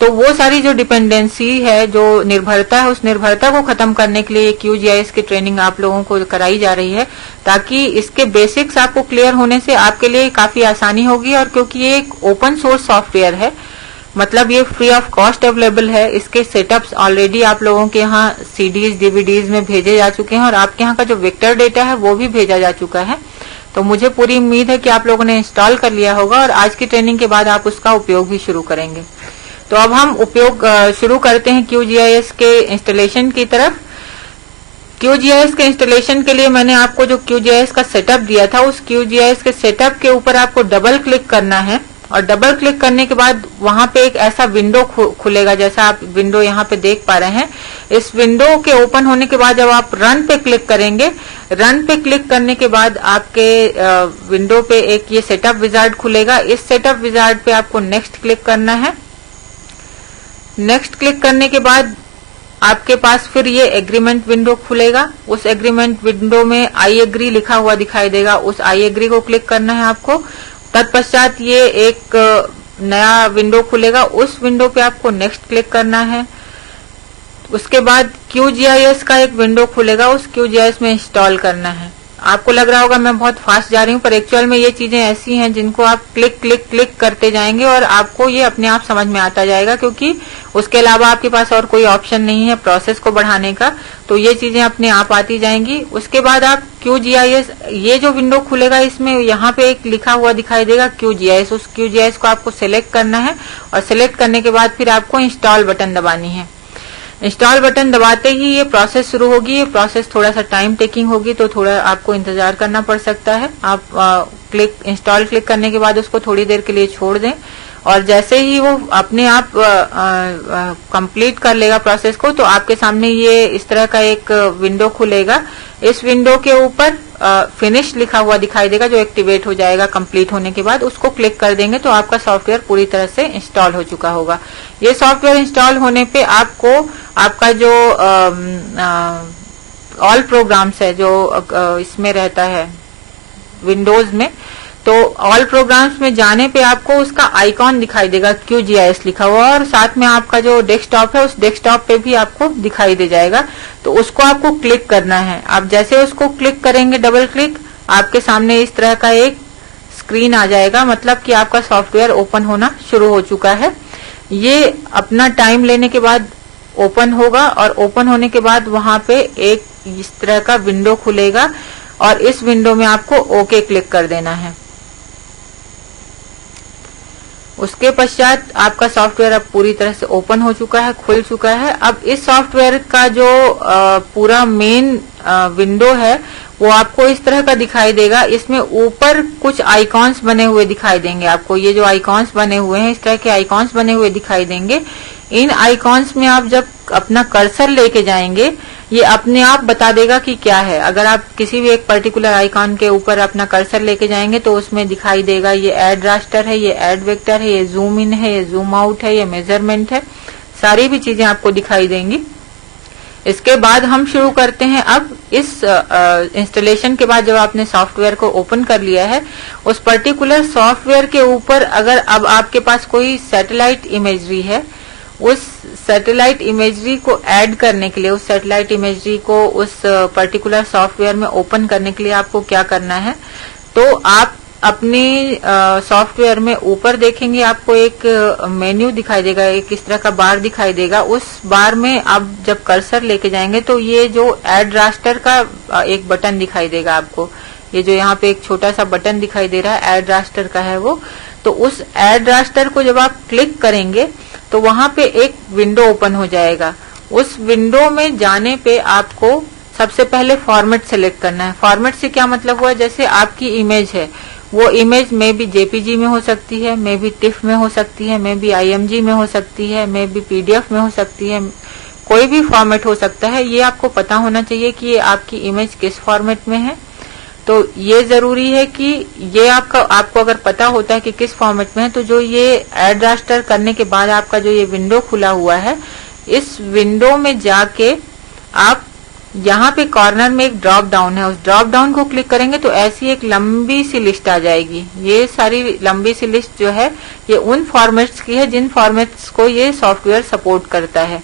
तो वो सारी जो डिपेंडेंसी है, जो निर्भरता है, उस निर्भरता को खत्म करने के लिए QGIS की ट्रेनिंग आप लोगों को कराई जा रही है, ताकि इसके बेसिक्स आपको क्लियर होने से आपके लिए काफी आसानी होगी। और क्योंकि ये एक ओपन सोर्स सॉफ्टवेयर है, मतलब ये फ्री ऑफ कॉस्ट अवेलेबल है, इसके सेटअप्स ऑलरेडी आप लोगों के यहाँ CDs DVDs में भेजे जा चुके हैं और आपके यहाँ का जो वेक्टर डेटा है वो भी भेजा जा चुका है। तो मुझे पूरी उम्मीद है कि आप लोगों ने इंस्टॉल कर लिया होगा और आज की ट्रेनिंग के बाद आप उसका उपयोग भी शुरू करेंगे। तो अब हम उपयोग शुरू करते हैं QGIS के इंस्टॉलेशन की तरफ। QGIS के इंस्टॉलेशन के लिए मैंने आपको जो QGIS का सेटअप दिया था, उस QGIS के सेटअप के ऊपर आपको डबल क्लिक करना है और डबल क्लिक करने के बाद वहां पे एक ऐसा विंडो खुलेगा, जैसा आप विंडो यहाँ पे देख पा रहे हैं। इस विंडो के ओपन होने के बाद जब आप रन पे क्लिक करेंगे, रन पे क्लिक करने के बाद आपके विंडो पे एक ये सेटअप विजार्ड खुलेगा। इस सेटअप विजार्ड पे आपको नेक्स्ट क्लिक करना है। नेक्स्ट क्लिक करने के बाद आपके पास फिर ये एग्रीमेंट विंडो खुलेगा। उस एग्रीमेंट विंडो में आई एग्री लिखा हुआ दिखाई देगा, उस आई एग्री को क्लिक करना है आपको। तत्पश्चात ये एक नया विंडो खुलेगा, उस विंडो पे आपको नेक्स्ट क्लिक करना है। उसके बाद QGIS का एक विंडो खुलेगा, उस QGIS में इंस्टॉल करना है। आपको लग रहा होगा मैं बहुत फास्ट जा रही हूँ, पर एक्चुअल में ये चीजें ऐसी हैं जिनको आप क्लिक क्लिक क्लिक करते जाएंगे और आपको ये अपने आप समझ में आता जाएगा, क्योंकि उसके अलावा आपके पास और कोई ऑप्शन नहीं है प्रोसेस को बढ़ाने का। तो ये चीजें अपने आप आती जाएंगी। उसके बाद आप QGIS, ये जो विंडो खुलेगा इसमें यहाँ पे एक लिखा हुआ दिखाई देगा QGIS, उस QGIS को आपको सिलेक्ट करना है और सिलेक्ट करने के बाद फिर आपको इंस्टॉल बटन दबानी है। इंस्टॉल बटन दबाते ही ये प्रोसेस शुरू होगी। ये प्रोसेस थोड़ा सा टाइम टेकिंग होगी, तो थोड़ा आपको इंतजार करना पड़ सकता है। आप इंस्टॉल क्लिक करने के बाद उसको थोड़ी देर के लिए छोड़ दें और जैसे ही वो अपने आप कंप्लीट कर लेगा प्रोसेस को, तो आपके सामने ये इस तरह का एक विंडो खुलेगा। इस विंडो के ऊपर फिनिश लिखा हुआ दिखाई देगा, जो एक्टिवेट हो जाएगा कंप्लीट होने के बाद। उसको क्लिक कर देंगे तो आपका सॉफ्टवेयर पूरी तरह से इंस्टॉल हो चुका होगा। ये सॉफ्टवेयर इंस्टॉल होने पे आपको आपका जो ऑल प्रोग्राम्स है, जो इसमें रहता है विंडोज में, तो ऑल प्रोग्राम्स में जाने पे आपको उसका आइकॉन दिखाई देगा QGIS लिखा हुआ, और साथ में आपका जो डेस्कटॉप है उस डेस्कटॉप पे भी आपको दिखाई दे जाएगा। तो उसको आपको क्लिक करना है। आप जैसे उसको क्लिक करेंगे डबल क्लिक, आपके सामने इस तरह का एक स्क्रीन आ जाएगा, मतलब कि आपका सॉफ्टवेयर ओपन होना शुरू हो चुका है। ये अपना टाइम लेने के बाद ओपन होगा और ओपन होने के बाद वहां पे एक इस तरह का विंडो खुलेगा और इस विंडो में आपको ओके क्लिक कर देना है। उसके पश्चात आपका सॉफ्टवेयर अब पूरी तरह से ओपन हो चुका है, खुल चुका है। अब इस सॉफ्टवेयर का जो पूरा मेन विंडो है वो आपको इस तरह का दिखाई देगा। इसमें ऊपर कुछ आइकॉन्स बने हुए दिखाई देंगे आपको। ये जो आइकॉन्स बने हुए हैं, इस तरह के आइकॉन्स बने हुए दिखाई देंगे। इन आइकॉन्स में आप जब अपना कर्सर लेके जाएंगे, ये अपने आप बता देगा कि क्या है। अगर आप किसी भी एक पर्टिकुलर आइकॉन के ऊपर अपना कर्सर लेके जाएंगे तो उसमें दिखाई देगा ये ऐड रास्टर है, ये ऐड वेक्टर है, ये जूम इन है, ये जूम आउट है, ये मेजरमेंट है, सारी भी चीजें आपको दिखाई देंगी। इसके बाद हम शुरू करते हैं। अब इस इंस्टॉलेशन के बाद जब आपने सॉफ्टवेयर को ओपन कर लिया है, उस पर्टिकुलर सॉफ्टवेयर के ऊपर अगर अब आपके पास कोई सैटेलाइट इमेजरी है, उस सैटेलाइट इमेजरी को ऐड करने के लिए, उस सैटेलाइट इमेजरी को उस पर्टिकुलर सॉफ्टवेयर में ओपन करने के लिए आपको क्या करना है, तो आप अपने सॉफ्टवेयर में ऊपर देखेंगे, आपको एक मेन्यू दिखाई देगा, एक इस तरह का बार दिखाई देगा। उस बार में आप जब कर्सर लेके जाएंगे तो ये जो ऐड रास्टर का एक बटन दिखाई देगा आपको। ये जो यहाँ पे एक छोटा सा बटन दिखाई दे रहा है, ऐड रास्टर का है वो। तो उस ऐड रास्टर को जब आप क्लिक करेंगे तो वहां पे एक विंडो ओपन हो जाएगा। उस विंडो में जाने पे आपको सबसे पहले फॉर्मेट सेलेक्ट करना है। फॉर्मेट से क्या मतलब हुआ, जैसे आपकी इमेज है वो इमेज मे बी जेपीजी में हो सकती है, मे बी टिफ में हो सकती है, मे बी आईएमजी में हो सकती है, मे बी पीडीएफ में हो सकती है, कोई भी फॉर्मेट हो सकता है। ये आपको पता होना चाहिए कि ये आपकी इमेज किस फॉर्मेट में है। तो ये जरूरी है कि ये आपको अगर पता होता है कि किस फॉर्मेट में है, तो जो ये एड रास्टर करने के बाद आपका जो ये विंडो खुला हुआ है, इस विंडो में जाके आप यहाँ पे कॉर्नर में एक ड्रॉप डाउन है, उस ड्रॉप डाउन को क्लिक करेंगे तो ऐसी एक लंबी सी लिस्ट आ जाएगी। ये सारी लंबी सी लिस्ट जो है ये उन फॉर्मेट्स की है जिन फॉर्मेट्स को ये सॉफ्टवेयर सपोर्ट करता है।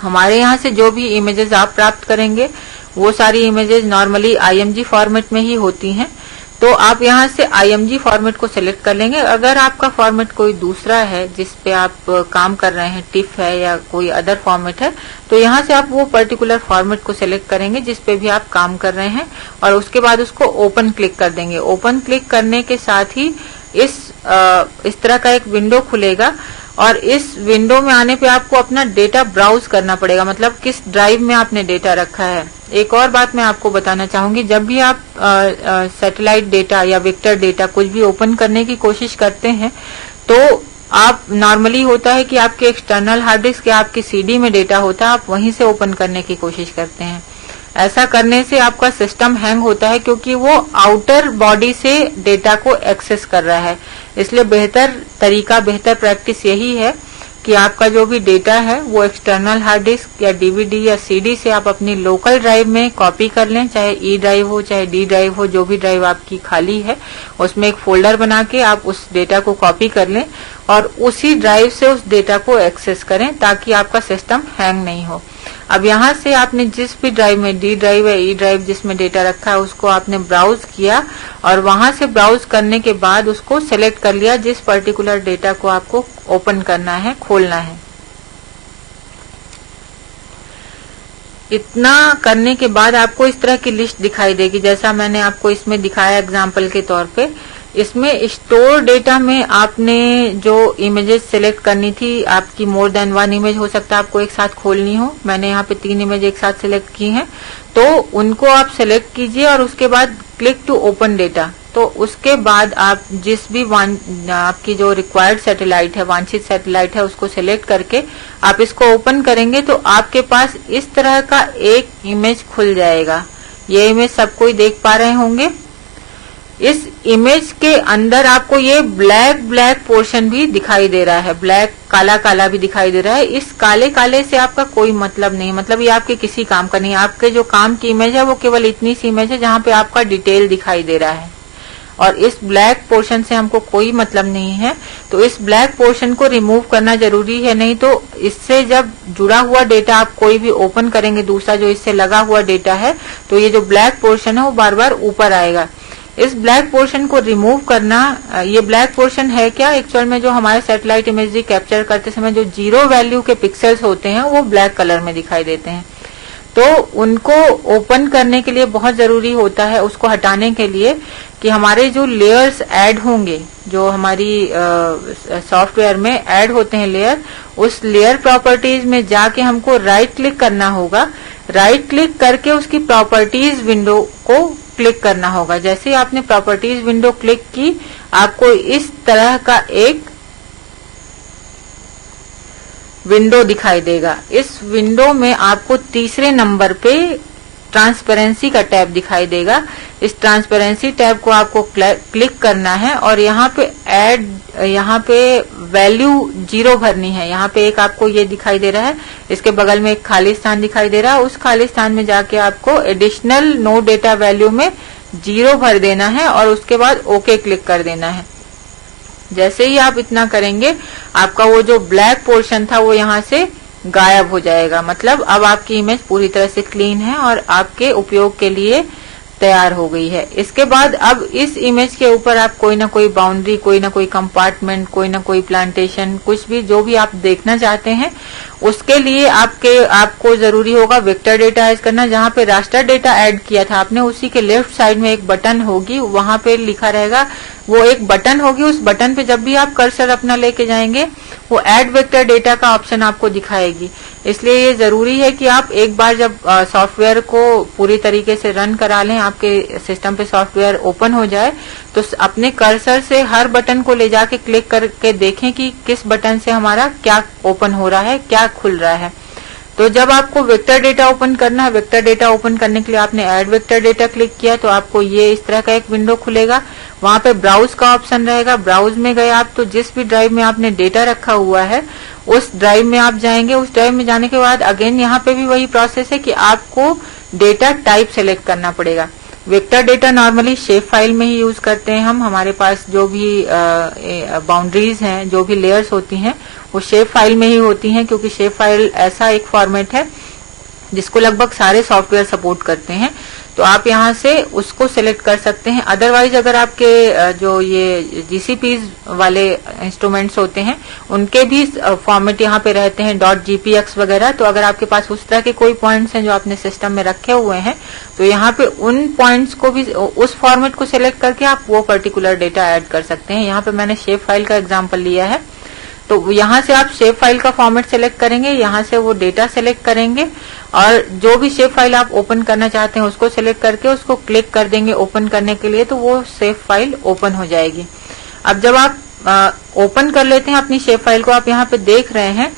हमारे यहाँ से जो भी इमेजेस आप प्राप्त करेंगे वो सारी इमेजेस नॉर्मली आईएमजी फॉर्मेट में ही होती हैं। तो आप यहाँ से आईएमजी फॉर्मेट को सिलेक्ट कर लेंगे। अगर आपका फॉर्मेट कोई दूसरा है जिस पे आप काम कर रहे हैं, टिफ है या कोई अदर फॉर्मेट है, तो यहाँ से आप वो पर्टिकुलर फॉर्मेट को सिलेक्ट करेंगे जिस पे भी आप काम कर रहे हैं और उसके बाद उसको ओपन क्लिक कर देंगे। ओपन क्लिक करने के साथ ही इस तरह का एक विंडो खुलेगा और इस विंडो में आने पे आपको अपना डेटा ब्राउज करना पड़ेगा, मतलब किस ड्राइव में आपने डेटा रखा है। एक और बात मैं आपको बताना चाहूंगी, जब भी आप सैटेलाइट डेटा या वेक्टर डेटा कुछ भी ओपन करने की कोशिश करते हैं तो आप नॉर्मली होता है कि आपके एक्सटर्नल हार्ड डिस्क या आपके सीडी में डेटा होता है, आप वहीं से ओपन करने की कोशिश करते हैं। ऐसा करने से आपका सिस्टम हैंग होता है क्योंकि वो आउटर बॉडी से डेटा को एक्सेस कर रहा है। इसलिए बेहतर तरीका, बेहतर प्रैक्टिस यही है कि आपका जो भी डेटा है वो एक्सटर्नल हार्ड डिस्क या डीवीडी या सीडी से आप अपनी लोकल ड्राइव में कॉपी कर लें, चाहे ई ड्राइव हो चाहे डी ड्राइव हो, जो भी ड्राइव आपकी खाली है उसमें एक फोल्डर बना के आप उस डेटा को कॉपी कर लें और उसी ड्राइव से उस डेटा को एक्सेस करें ताकि आपका सिस्टम हैंग नहीं हो। अब यहाँ से आपने जिस भी ड्राइव में, डी ड्राइव या ई ड्राइव जिसमें डेटा रखा है, उसको आपने ब्राउज किया और वहां से ब्राउज करने के बाद उसको सेलेक्ट कर लिया जिस पर्टिकुलर डेटा को आपको ओपन करना है, खोलना है। इतना करने के बाद आपको इस तरह की लिस्ट दिखाई देगी जैसा मैंने आपको इसमें दिखाया एग्जाम्पल के तौर पे। इसमें स्टोर डेटा में आपने जो इमेजेस सिलेक्ट करनी थी, आपकी मोर देन वन इमेज हो सकता है आपको एक साथ खोलनी हो, मैंने यहाँ पे 3 इमेज एक साथ सिलेक्ट की हैं, तो उनको आप सिलेक्ट कीजिए और उसके बाद क्लिक टू ओपन डेटा। तो उसके बाद आप जिस भी आपकी जो रिक्वायर्ड सैटेलाइट है, वांछित सैटेलाइट है, उसको सिलेक्ट करके आप इसको ओपन करेंगे तो आपके पास इस तरह का एक इमेज खुल जाएगा। ये इमेज सब कोई देख पा रहे होंगे। इस इमेज के अंदर आपको ये ब्लैक पोर्शन भी दिखाई दे रहा है, ब्लैक काला भी दिखाई दे रहा है। इस काले से आपका कोई मतलब नहीं, मतलब ये आपके किसी काम का नहीं। आपके जो काम की इमेज है वो केवल इतनी सी इमेज है जहाँ पे आपका डिटेल दिखाई दे रहा है और इस ब्लैक पोर्शन से हमको कोई मतलब नहीं है। तो इस ब्लैक पोर्शन को रिमूव करना जरूरी है, नहीं तो इससे जब जुड़ा हुआ डेटा आप कोई भी ओपन करेंगे, दूसरा जो इससे लगा हुआ डेटा है, तो ये जो ब्लैक पोर्शन है वो बार बार ऊपर आएगा। इस ब्लैक पोर्शन को रिमूव करना, ये ब्लैक पोर्शन है क्या, एक्चुअल में जो हमारे सैटेलाइट इमेजरी कैप्चर करते समय जो 0 वैल्यू के पिक्सेल्स होते हैं वो ब्लैक कलर में दिखाई देते हैं। तो उनको ओपन करने के लिए बहुत जरूरी होता है, उसको हटाने के लिए, कि हमारे जो लेयर्स ऐड होंगे, जो हमारी सॉफ्टवेयर में ऐड होते हैं लेयर, उस लेयर प्रॉपर्टीज में जाके हमको राइट क्लिक करना होगा। राइट क्लिक करके उसकी प्रॉपर्टीज विंडो को क्लिक करना होगा। जैसे ही आपने प्रॉपर्टीज विंडो क्लिक की, आपको इस तरह का एक विंडो दिखाई देगा। इस विंडो में आपको तीसरे नंबर पे ट्रांसपेरेंसी का टैब दिखाई देगा। इस ट्रांसपेरेंसी टैब को आपको क्लिक करना है और यहाँ पे वैल्यू 0 भरनी है। यहाँ पे एक आपको ये दिखाई दे रहा है, इसके बगल में एक खाली स्थान दिखाई दे रहा है, उस खाली स्थान में जाके आपको एडिशनल नो डेटा वैल्यू में 0 भर देना है और उसके बाद ओके क्लिक कर देना है। जैसे ही आप इतना करेंगे, आपका वो जो ब्लैक पोर्शन था वो यहाँ से गायब हो जाएगा। मतलब अब आपकी इमेज पूरी तरह से क्लीन है और आपके उपयोग के लिए तैयार हो गई है। इसके बाद अब इस इमेज के ऊपर आप कोई ना कोई बाउंड्री, कोई ना कोई कंपार्टमेंट, कोई ना कोई प्लांटेशन, कुछ भी जो भी आप देखना चाहते हैं, उसके लिए आपको जरूरी होगा वेक्टर डेटा ऐड करना। जहाँ पे रास्टर डेटा ऐड किया था आपने, उसी के लेफ्ट साइड में एक बटन होगी, वहां पे लिखा रहेगा, वो एक बटन होगी, उस बटन पे जब भी आप कर्सर अपना लेके जाएंगे वो ऐड वेक्टर डेटा का ऑप्शन आपको दिखाएगी। इसलिए ये जरूरी है कि आप एक बार जब सॉफ्टवेयर को पूरी तरीके से रन करा लें, आपके सिस्टम पे सॉफ्टवेयर ओपन हो जाए, तो अपने कर्सर से हर बटन को ले जाके क्लिक करके देखें कि किस बटन से हमारा क्या ओपन हो रहा है, क्या खुल रहा है। तो जब आपको वेक्टर डेटा ओपन करना है, वेक्टर डेटा ओपन करने के लिए आपने ऐड वेक्टर डेटा क्लिक किया तो आपको ये इस तरह का एक विंडो खुलेगा। वहां पे ब्राउज का ऑप्शन रहेगा, ब्राउज में गए आप तो जिस भी ड्राइव में आपने डेटा रखा हुआ है उस ड्राइव में आप जाएंगे। उस ड्राइव में जाने के बाद अगेन यहाँ पे भी वही प्रोसेस है कि आपको डेटा टाइप सेलेक्ट करना पड़ेगा। Vector data normally shape file में ही यूज करते हैं हम। हमारे पास जो भी बाउंड्रीज हैं, जो भी लेयर्स होती हैं वो शेप फाइल में ही होती हैं, क्योंकि शेप फाइल ऐसा एक फॉर्मेट है जिसको लगभग सारे सॉफ्टवेयर सपोर्ट करते हैं। तो आप यहाँ से उसको सिलेक्ट कर सकते हैं। अदरवाइज अगर आपके जो ये जीसीपीज वाले इंस्ट्रूमेंट्स होते हैं उनके भी फॉर्मेट यहाँ पे रहते हैं .gpx वगैरह। तो अगर आपके पास उस तरह के कोई पॉइंट्स हैं जो आपने सिस्टम में रखे हुए हैं तो यहाँ पे उन पॉइंट्स को भी उस फॉर्मेट को सिलेक्ट करके आप वो पर्टिकुलर डेटा ऐड कर सकते हैं। यहाँ पे मैंने शेप फाइल का एग्जाम्पल लिया है। तो यहाँ से आप शेप फाइल का फॉर्मेट सेलेक्ट करेंगे, यहाँ से वो डेटा सेलेक्ट करेंगे और जो भी शेप फाइल आप ओपन करना चाहते हैं उसको सेलेक्ट करके उसको क्लिक कर देंगे ओपन करने के लिए, तो वो शेप फाइल ओपन हो जाएगी। अब जब आप ओपन कर लेते हैं अपनी शेप फाइल को, आप यहाँ पे देख रहे हैं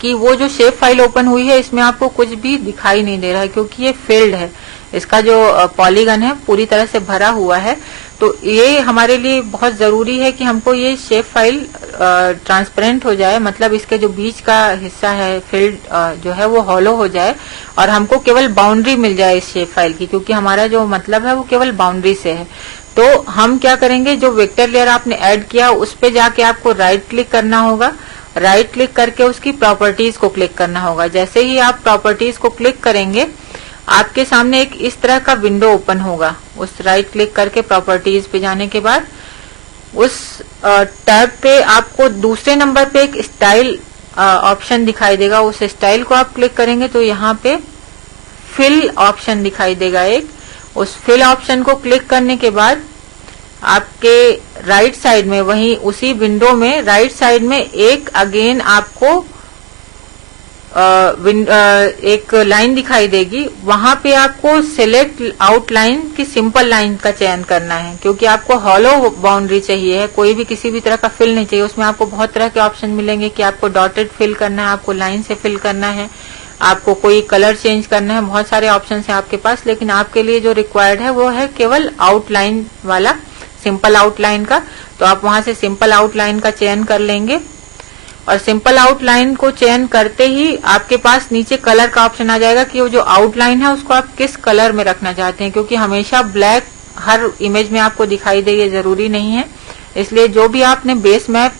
कि वो जो शेप फाइल ओपन हुई है इसमें आपको कुछ भी दिखाई नहीं दे रहा है, क्योंकि ये फिल्ड है। इसका जो पॉलीगन है पूरी तरह से भरा हुआ है। तो ये हमारे लिए बहुत जरूरी है कि हमको ये शेप फाइल ट्रांसपेरेंट हो जाए, मतलब इसके जो बीच का हिस्सा है फिल्ड जो है वो हॉलो हो जाए और हमको केवल बाउंड्री मिल जाए इस शेप फाइल की, क्योंकि हमारा जो मतलब है वो केवल बाउंड्री से है। तो हम क्या करेंगे, जो वेक्टर लेयर आपने ऐड किया उस पे जाके आपको राइट क्लिक करना होगा। राइट क्लिक करके उसकी प्रॉपर्टीज को क्लिक करना होगा। जैसे ही आप प्रॉपर्टीज को क्लिक करेंगे आपके सामने एक इस तरह का विंडो ओपन होगा। उस राइट क्लिक करके प्रॉपर्टीज पे जाने के बाद उस टैब पे आपको दूसरे नंबर पे एक स्टाइल ऑप्शन दिखाई देगा। उस स्टाइल को आप क्लिक करेंगे तो यहाँ पे फिल ऑप्शन दिखाई देगा एक। उस फिल ऑप्शन को क्लिक करने के बाद आपके राइट साइड में, वहीं उसी विंडो में राइट साइड में एक अगेन आपको एक लाइन दिखाई देगी। वहां पे आपको सिलेक्ट आउटलाइन की सिंपल लाइन का चयन करना है, क्योंकि आपको हॉलो बाउंड्री चाहिए है, कोई भी किसी भी तरह का फिल नहीं चाहिए। उसमें आपको बहुत तरह के ऑप्शन मिलेंगे कि आपको डॉटेड फिल करना है, आपको लाइन से फिल करना है, आपको कोई कलर चेंज करना है, बहुत सारे ऑप्शन है आपके पास। लेकिन आपके लिए जो रिक्वायर्ड है वो है केवल आउटलाइन वाला, सिंपल आउटलाइन का। तो आप वहां से सिंपल आउटलाइन का चयन कर लेंगे और सिंपल आउटलाइन को चयन करते ही आपके पास नीचे कलर का ऑप्शन आ जाएगा कि वो जो आउटलाइन है उसको आप किस कलर में रखना चाहते हैं, क्योंकि हमेशा ब्लैक हर इमेज में आपको दिखाई दे ये जरूरी नहीं है। इसलिए जो भी आपने बेस मैप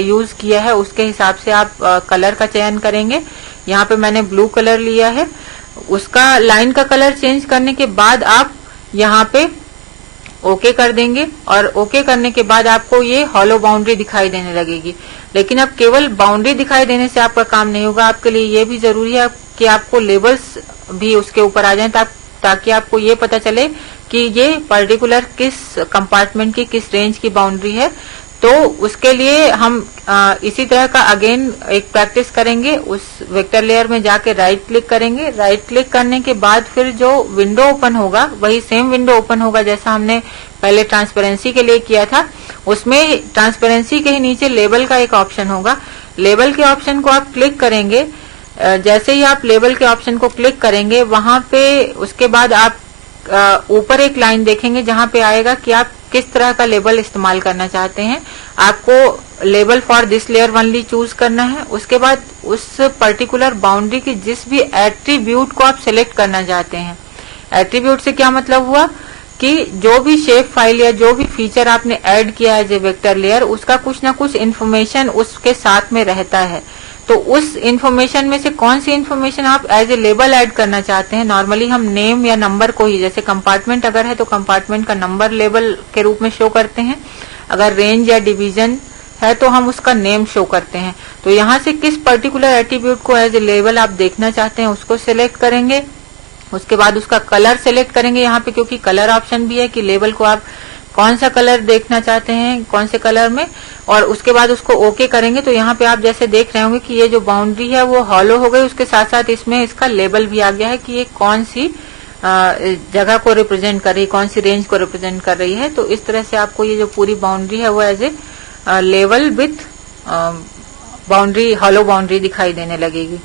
यूज किया है उसके हिसाब से आप कलर का चयन करेंगे। यहाँ पे मैंने ब्लू कलर लिया है। उसका लाइन का कलर चेंज करने के बाद आप यहाँ पे ओके कर देंगे और ओके करने के बाद आपको ये हॉलो बाउंड्री दिखाई देने लगेगी। लेकिन अब केवल बाउंड्री दिखाई देने से आपका काम नहीं होगा, आपके लिए ये भी जरूरी है कि आपको लेबल्स भी उसके ऊपर आ जाएं, ताकि आपको ये पता चले कि ये पर्टिकुलर किस कंपार्टमेंट की किस रेंज की बाउंड्री है। तो उसके लिए हम इसी तरह का अगेन एक प्रैक्टिस करेंगे। उस वेक्टर लेयर में जाके राइट क्लिक करेंगे। राइट क्लिक करने के बाद फिर जो विंडो ओपन होगा वही सेम विंडो ओपन होगा जैसा हमने पहले ट्रांसपेरेंसी के लिए किया था। उसमें ट्रांसपेरेंसी के ही नीचे लेबल का एक ऑप्शन होगा। लेबल के ऑप्शन को आप क्लिक करेंगे। जैसे ही आप लेबल के ऑप्शन को क्लिक करेंगे वहां पे उसके बाद आप ऊपर एक लाइन देखेंगे जहां पे आएगा कि आप किस तरह का लेबल इस्तेमाल करना चाहते हैं। आपको label for this layer only choose करना है। उसके बाद उस पर्टिकुलर बाउंड्री की जिस भी एट्रीब्यूट को आप सिलेक्ट करना चाहते हैं। एट्रीब्यूट से क्या मतलब हुआ कि जो भी शेप फाइल या जो भी फीचर आपने ऐड किया है जो वेक्टर लेयर, उसका कुछ ना कुछ इन्फॉर्मेशन उसके साथ में रहता है। तो उस इन्फॉर्मेशन में से कौन सी इन्फॉर्मेशन आप एज ए लेबल ऐड करना चाहते हैं। नॉर्मली हम नेम या नंबर को ही, जैसे कंपार्टमेंट अगर है तो कंपार्टमेंट का नंबर लेबल के रूप में शो करते हैं। अगर रेंज या डिवीजन है तो हम उसका नेम शो करते हैं। तो यहाँ से किस पर्टिकुलर एट्रीब्यूट को एज ए लेबल आप देखना चाहते हैं उसको सिलेक्ट करेंगे। उसके बाद उसका कलर सिलेक्ट करेंगे यहाँ पे, क्योंकि कलर ऑप्शन भी है कि लेबल को आप कौन सा कलर देखना चाहते हैं, कौन से कलर में। और उसके बाद उसको ओके करेंगे तो यहाँ पे आप जैसे देख रहे होंगे कि ये जो बाउंड्री है वो हॉलो हो गई। उसके साथ साथ इसमें इसका लेबल भी आ गया है कि ये कौन सी जगह को रिप्रेजेंट कर रही है, कौन सी रेंज को रिप्रेजेंट कर रही है। तो इस तरह से आपको ये जो पूरी बाउंड्री है वो as a level with boundary, hollow boundary दिखाई देने लगेगी।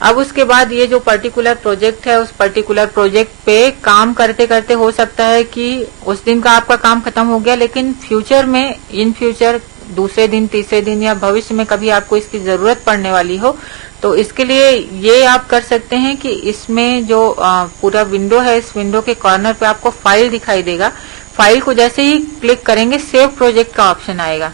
अब उसके बाद ये जो पर्टिकुलर प्रोजेक्ट है, उस पर्टिकुलर प्रोजेक्ट पे काम करते करते हो सकता है कि उस दिन का आपका काम खत्म हो गया, लेकिन फ्यूचर में, इन फ्यूचर दूसरे दिन, तीसरे दिन या भविष्य में कभी आपको इसकी जरूरत पड़ने वाली हो, तो इसके लिए ये आप कर सकते हैं कि इसमें जो पूरा विंडो है, इस विंडो के कॉर्नर पे आपको फाइल दिखाई देगा। फाइल को जैसे ही क्लिक करेंगे सेव प्रोजेक्ट का ऑप्शन आएगा।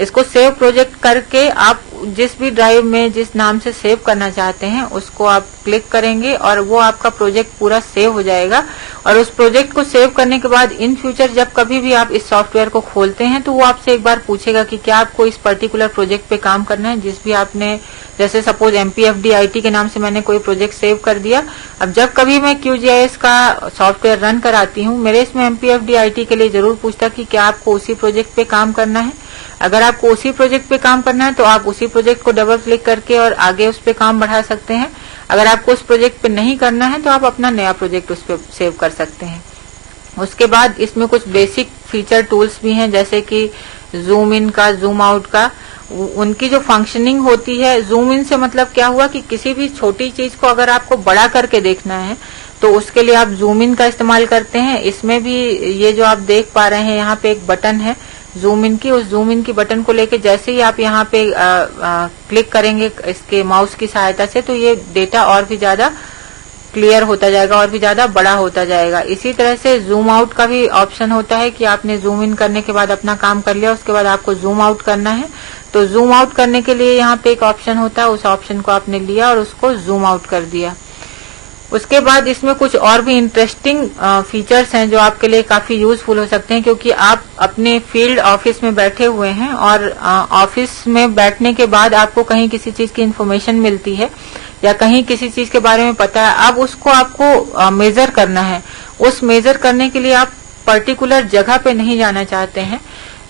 इसको सेव प्रोजेक्ट करके आप जिस भी ड्राइव में जिस नाम से सेव करना चाहते हैं उसको आप क्लिक करेंगे और वो आपका प्रोजेक्ट पूरा सेव हो जाएगा। और उस प्रोजेक्ट को सेव करने के बाद इन फ्यूचर जब कभी भी आप इस सॉफ्टवेयर को खोलते हैं तो वो आपसे एक बार पूछेगा कि क्या आपको इस पर्टिकुलर प्रोजेक्ट पे काम करना है, जिस भी आपने, जैसे सपोज MPFD-IT के नाम से मैंने कोई प्रोजेक्ट सेव कर दिया। अब जब कभी मैं QGIS का सॉफ्टवेयर रन कराती हूँ, मेरे इसमें MPFD-IT के लिए जरूर पूछता कि क्या आपको उसी प्रोजेक्ट पे काम करना है। अगर आपको उसी प्रोजेक्ट पे काम करना है तो आप उसी प्रोजेक्ट को डबल क्लिक करके और आगे उस पे काम बढ़ा सकते हैं। अगर आपको उस प्रोजेक्ट पे नहीं करना है तो आप अपना नया प्रोजेक्ट उस पे सेव कर सकते हैं। उसके बाद इसमें कुछ बेसिक फीचर टूल्स भी हैं, जैसे कि जूम इन का, जूम आउट का। उनकी जो फंक्शनिंग होती है, जूम इन से मतलब क्या हुआ कि किसी भी छोटी चीज को अगर आपको बड़ा करके देखना है तो उसके लिए आप जूम इन का इस्तेमाल करते हैं। इसमें भी ये जो आप देख पा रहे हैं यहाँ पे एक बटन है जूम इन की, उस जूम इन की बटन को लेके जैसे ही आप यहाँ पे क्लिक करेंगे इसके माउस की सहायता से तो ये डेटा और भी ज्यादा क्लियर होता जाएगा और भी ज्यादा बड़ा होता जाएगा। इसी तरह से जूम आउट का भी ऑप्शन होता है कि आपने जूम इन करने के बाद अपना काम कर लिया, उसके बाद आपको जूम आउट करना है तो जूम आउट करने के लिए यहाँ पे एक ऑप्शन होता है, उस ऑप्शन को आपने लिया और उसको जूम आउट कर दिया। उसके बाद इसमें कुछ और भी इंटरेस्टिंग फीचर्स हैं जो आपके लिए काफी यूजफुल हो सकते हैं, क्योंकि आप अपने फील्ड ऑफिस में बैठे हुए हैं और ऑफिस में बैठने के बाद आपको कहीं किसी चीज की इन्फॉर्मेशन मिलती है या कहीं किसी चीज के बारे में पता है। अब उसको आपको मेजर करना है। उस मेजर करने के लिए आप पर्टिकुलर जगह पे नहीं जाना चाहते हैं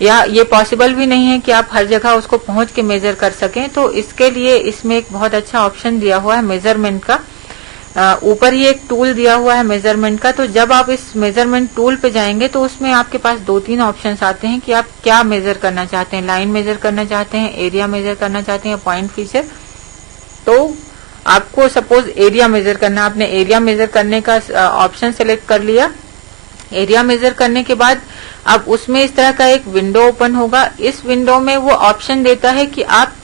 या ये पॉसिबल भी नहीं है कि आप हर जगह उसको पहुंच के मेजर कर सकें, तो इसके लिए इसमें एक बहुत अच्छा ऑप्शन दिया हुआ है मेजरमेंट का। ऊपर ही एक टूल दिया हुआ है मेजरमेंट का। तो जब आप इस मेजरमेंट टूल पे जाएंगे तो उसमें आपके पास 2-3 ऑप्शंस आते हैं कि आप क्या मेजर करना चाहते हैं, लाइन मेजर करना चाहते हैं, एरिया मेजर करना चाहते हैं या पॉइंट फीचर। तो आपको सपोज एरिया मेजर करना, आपने एरिया मेजर करने का ऑप्शन सेलेक्ट कर लिया। एरिया मेजर करने के बाद अब उसमें इस तरह का एक विंडो ओपन होगा। इस विंडो में वो ऑप्शन देता है कि आप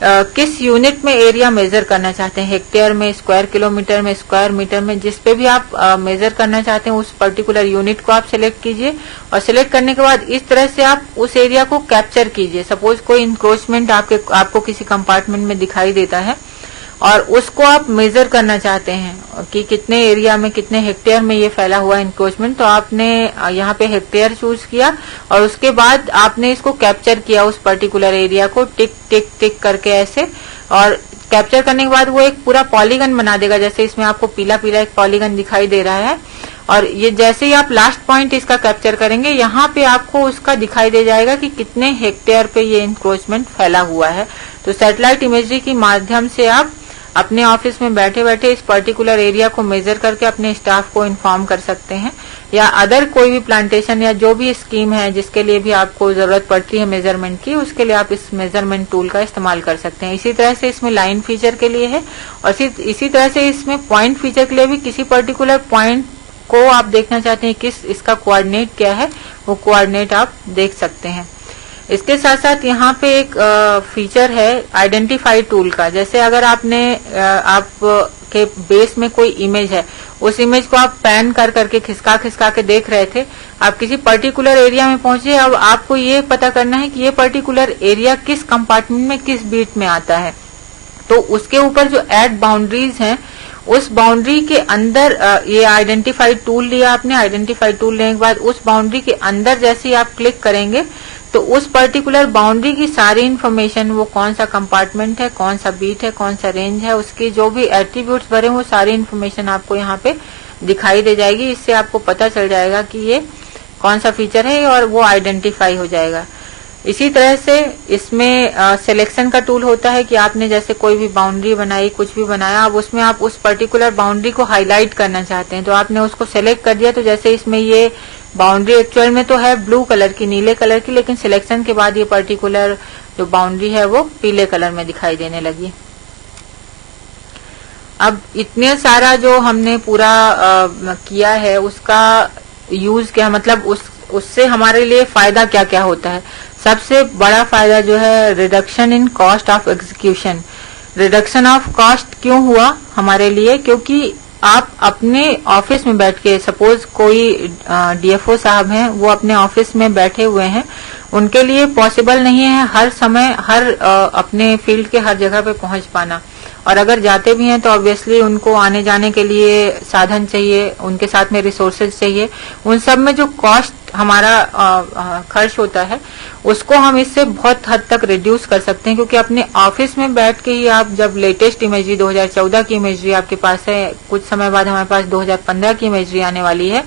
किस यूनिट में एरिया मेजर करना चाहते हैं, हेक्टेयर में, स्क्वायर किलोमीटर में, स्क्वायर मीटर में, जिस पे भी आप मेजर करना चाहते हैं उस पर्टिकुलर यूनिट को आप सिलेक्ट कीजिए। और सिलेक्ट करने के बाद इस तरह से आप उस एरिया को कैप्चर कीजिए। सपोज कोई इंक्रोचमेंट आपको किसी कंपार्टमेंट में दिखाई देता है और उसको आप मेजर करना चाहते हैं कि कितने एरिया में, कितने हेक्टेयर में ये फैला हुआ इंक्रोचमेंट, तो आपने यहाँ पे हेक्टेयर चूज किया और उसके बाद आपने इसको कैप्चर किया उस पर्टिकुलर एरिया को टिक टिक टिक करके ऐसे। और कैप्चर करने के बाद वो एक पूरा पॉलीगन बना देगा, जैसे इसमें आपको पीला पीला एक पॉलीगन दिखाई दे रहा है। और ये जैसे ही आप लास्ट पॉइंट इसका कैप्चर करेंगे यहाँ पे आपको उसका दिखाई दे जाएगा कि कितने हेक्टेयर पे ये इंक्रोचमेंट फैला हुआ है। तो सैटेलाइट इमेजरी के माध्यम से आप अपने ऑफिस में बैठे बैठे इस पर्टिकुलर एरिया को मेजर करके अपने स्टाफ को इन्फॉर्म कर सकते हैं, या अदर कोई भी प्लांटेशन या जो भी स्कीम है जिसके लिए भी आपको जरूरत पड़ती है मेजरमेंट की, उसके लिए आप इस मेजरमेंट टूल का इस्तेमाल कर सकते हैं। इसी तरह से इसमें लाइन फीचर के लिए है और इसी तरह से इसमें पॉइंट फीचर के लिए भी किसी पर्टिकुलर पॉइंट को आप देखना चाहते हैं किस इसका कोऑर्डिनेट क्या है, वो कोऑर्डिनेट आप देख सकते हैं। इसके साथ साथ यहाँ पे एक फीचर है आइडेंटिफाई टूल का। जैसे अगर आपने आप के बेस में कोई इमेज है, उस इमेज को आप पैन कर करके खिसका खिसका के देख रहे थे, आप किसी पर्टिकुलर एरिया में पहुंचे, अब आपको ये पता करना है कि ये पर्टिकुलर एरिया किस कंपार्टमेंट में, किस बीट में आता है। तो उसके ऊपर जो एड बाउंड्रीज हैं, उस बाउंड्री के अंदर ये आइडेंटिफाई टूल लिया आपने। आइडेंटिफाई टूल लेने के बाद उस बाउंड्री के अंदर जैसे ही आप क्लिक करेंगे तो उस पर्टिकुलर बाउंड्री की सारी इन्फॉर्मेशन, वो कौन सा कंपार्टमेंट है, कौन सा बीट है, कौन सा रेंज है, उसकी जो भी एट्रीब्यूट्स भरे वो सारी इन्फॉर्मेशन आपको यहाँ पे दिखाई दे जाएगी। इससे आपको पता चल जाएगा कि ये कौन सा फीचर है और वो आइडेंटिफाई हो जाएगा। इसी तरह से इसमें सिलेक्शन का टूल होता है कि आपने जैसे कोई भी बाउंड्री बनाई, कुछ भी बनाया, अब उसमें आप उस पर्टिकुलर बाउंड्री को हाईलाइट करना चाहते हैं, तो आपने उसको सेलेक्ट कर दिया। तो जैसे इसमें ये बाउंड्री एक्चुअल में तो है ब्लू कलर की, नीले कलर की, लेकिन सिलेक्शन के बाद ये पर्टिकुलर जो बाउंड्री है वो पीले कलर में दिखाई देने लगी। अब इतने सारा जो हमने पूरा किया है उसका यूज क्या, मतलब उससे हमारे लिए फायदा क्या क्या होता है। सबसे बड़ा फायदा जो है reduction in cost of execution. Reduction of cost क्यों हुआ हमारे लिए, क्योंकि आप अपने ऑफिस में बैठ के, सपोज कोई डीएफओ साहब हैं, वो अपने ऑफिस में बैठे हुए हैं, उनके लिए पॉसिबल नहीं है हर समय हर अपने फील्ड के हर जगह पे पहुंच पाना, और अगर जाते भी हैं तो ऑब्वियसली उनको आने जाने के लिए साधन चाहिए, उनके साथ में रिसोर्सेज चाहिए। उन सब में जो कॉस्ट हमारा खर्च होता है उसको हम इससे बहुत हद तक रिड्यूस कर सकते हैं, क्योंकि अपने ऑफिस में बैठ के ही आप जब लेटेस्ट इमेजरी 2014 की इमेजरी आपके पास है, कुछ समय बाद हमारे पास 2015 की इमेजरी आने वाली है,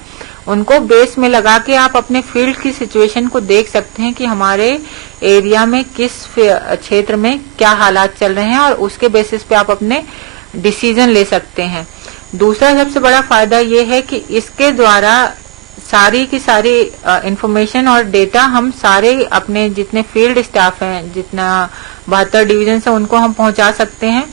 उनको बेस में लगा के आप अपने फील्ड की सिचुएशन को देख सकते हैं कि हमारे एरिया में किस क्षेत्र में क्या हालात चल रहे हैं, और उसके बेसिस पे आप अपने डिसीजन ले सकते हैं। दूसरा सबसे बड़ा फायदा ये है कि इसके द्वारा सारी की सारी इंफॉर्मेशन और डेटा हम सारे अपने जितने फील्ड स्टाफ हैं, जितना 72 डिवीजन है, उनको हम पहुंचा सकते हैं।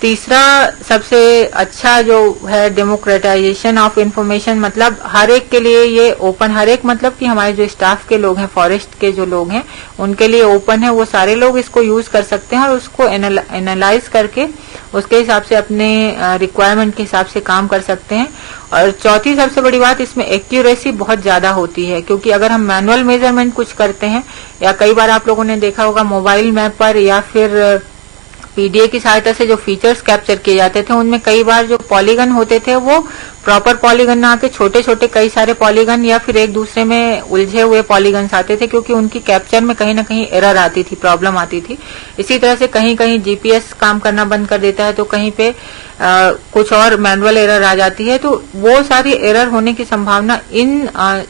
तीसरा सबसे अच्छा जो है डेमोक्रेटाइजेशन ऑफ इंफॉर्मेशन, मतलब हर एक के लिए ये ओपन, हर एक मतलब कि हमारे जो स्टाफ के लोग हैं, फॉरेस्ट के जो लोग हैं, उनके लिए ओपन है, वो सारे लोग इसको यूज कर सकते हैं और उसको एनालाइज करके उसके हिसाब से अपने रिक्वायरमेंट के हिसाब से काम कर सकते हैं। और चौथी सबसे बड़ी बात, इसमें एक्यूरेसी बहुत ज्यादा होती है, क्योंकि अगर हम मैनुअल मेजरमेंट कुछ करते हैं, या कई बार आप लोगों ने देखा होगा मोबाइल मैप पर या फिर पीडीए की सहायता से जो फीचर्स कैप्चर किए जाते थे, उनमें कई बार जो पॉलीगन होते थे वो प्रॉपर पॉलीगन ना आके छोटे छोटे कई सारे पॉलीगन या फिर एक दूसरे में उलझे हुए पॉलीगन्स आते थे, क्योंकि उनकी कैप्चर में कहीं ना कहीं एरर आती थी, प्रॉब्लम आती थी। इसी तरह से कहीं कहीं जीपीएस काम करना बंद कर देता है, तो कहीं पे कुछ और मैनुअल एरर आ जाती है, तो वो सारी एरर होने की संभावना इन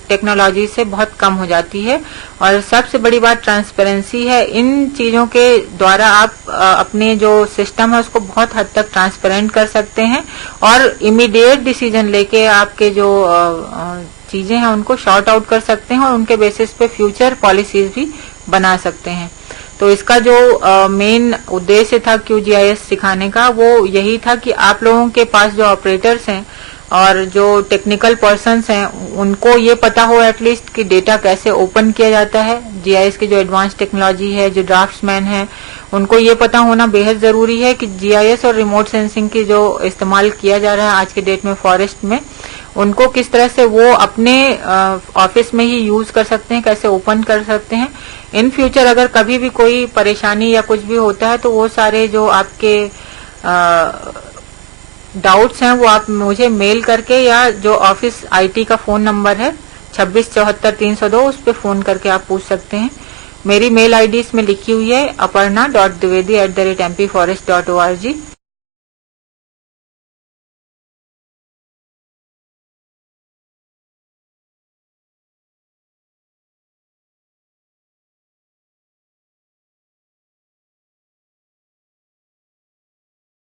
टेक्नोलॉजी से बहुत कम हो जाती है। और सबसे बड़ी बात ट्रांसपेरेंसी है। इन चीजों के द्वारा आप अपने जो सिस्टम है उसको बहुत हद तक ट्रांसपेरेंट कर सकते हैं और इमीडिएट डिसीजन लेके आपके जो चीजें हैं उनको शॉर्ट आउट कर सकते हैं और उनके बेसिस पे फ्यूचर पॉलिसीज भी बना सकते हैं। तो इसका जो मेन उद्देश्य था QGIS सिखाने का, वो यही था कि आप लोगों के पास जो ऑपरेटर्स हैं और जो टेक्निकल पर्सन्स हैं, उनको ये पता हो एटलीस्ट कि डेटा कैसे ओपन किया जाता है। GIS की जो एडवांस टेक्नोलॉजी है, जो ड्राफ्ट्समैन है, उनको ये पता होना बेहद जरूरी है कि GIS और रिमोट सेंसिंग की जो इस्तेमाल किया जा रहा है आज के डेट में फॉरेस्ट में, उनको किस तरह से वो अपने ऑफिस में ही यूज कर सकते हैं, कैसे ओपन कर सकते हैं। इन फ्यूचर अगर कभी भी कोई परेशानी या कुछ भी होता है तो वो सारे जो आपके डाउट्स हैं वो आप मुझे मेल करके, या जो ऑफिस IT का फोन नंबर है 2674-302, उस पर फोन करके आप पूछ सकते हैं। मेरी मेल ID इसमें लिखी हुई है aparna.dwivedi@mpforest.org।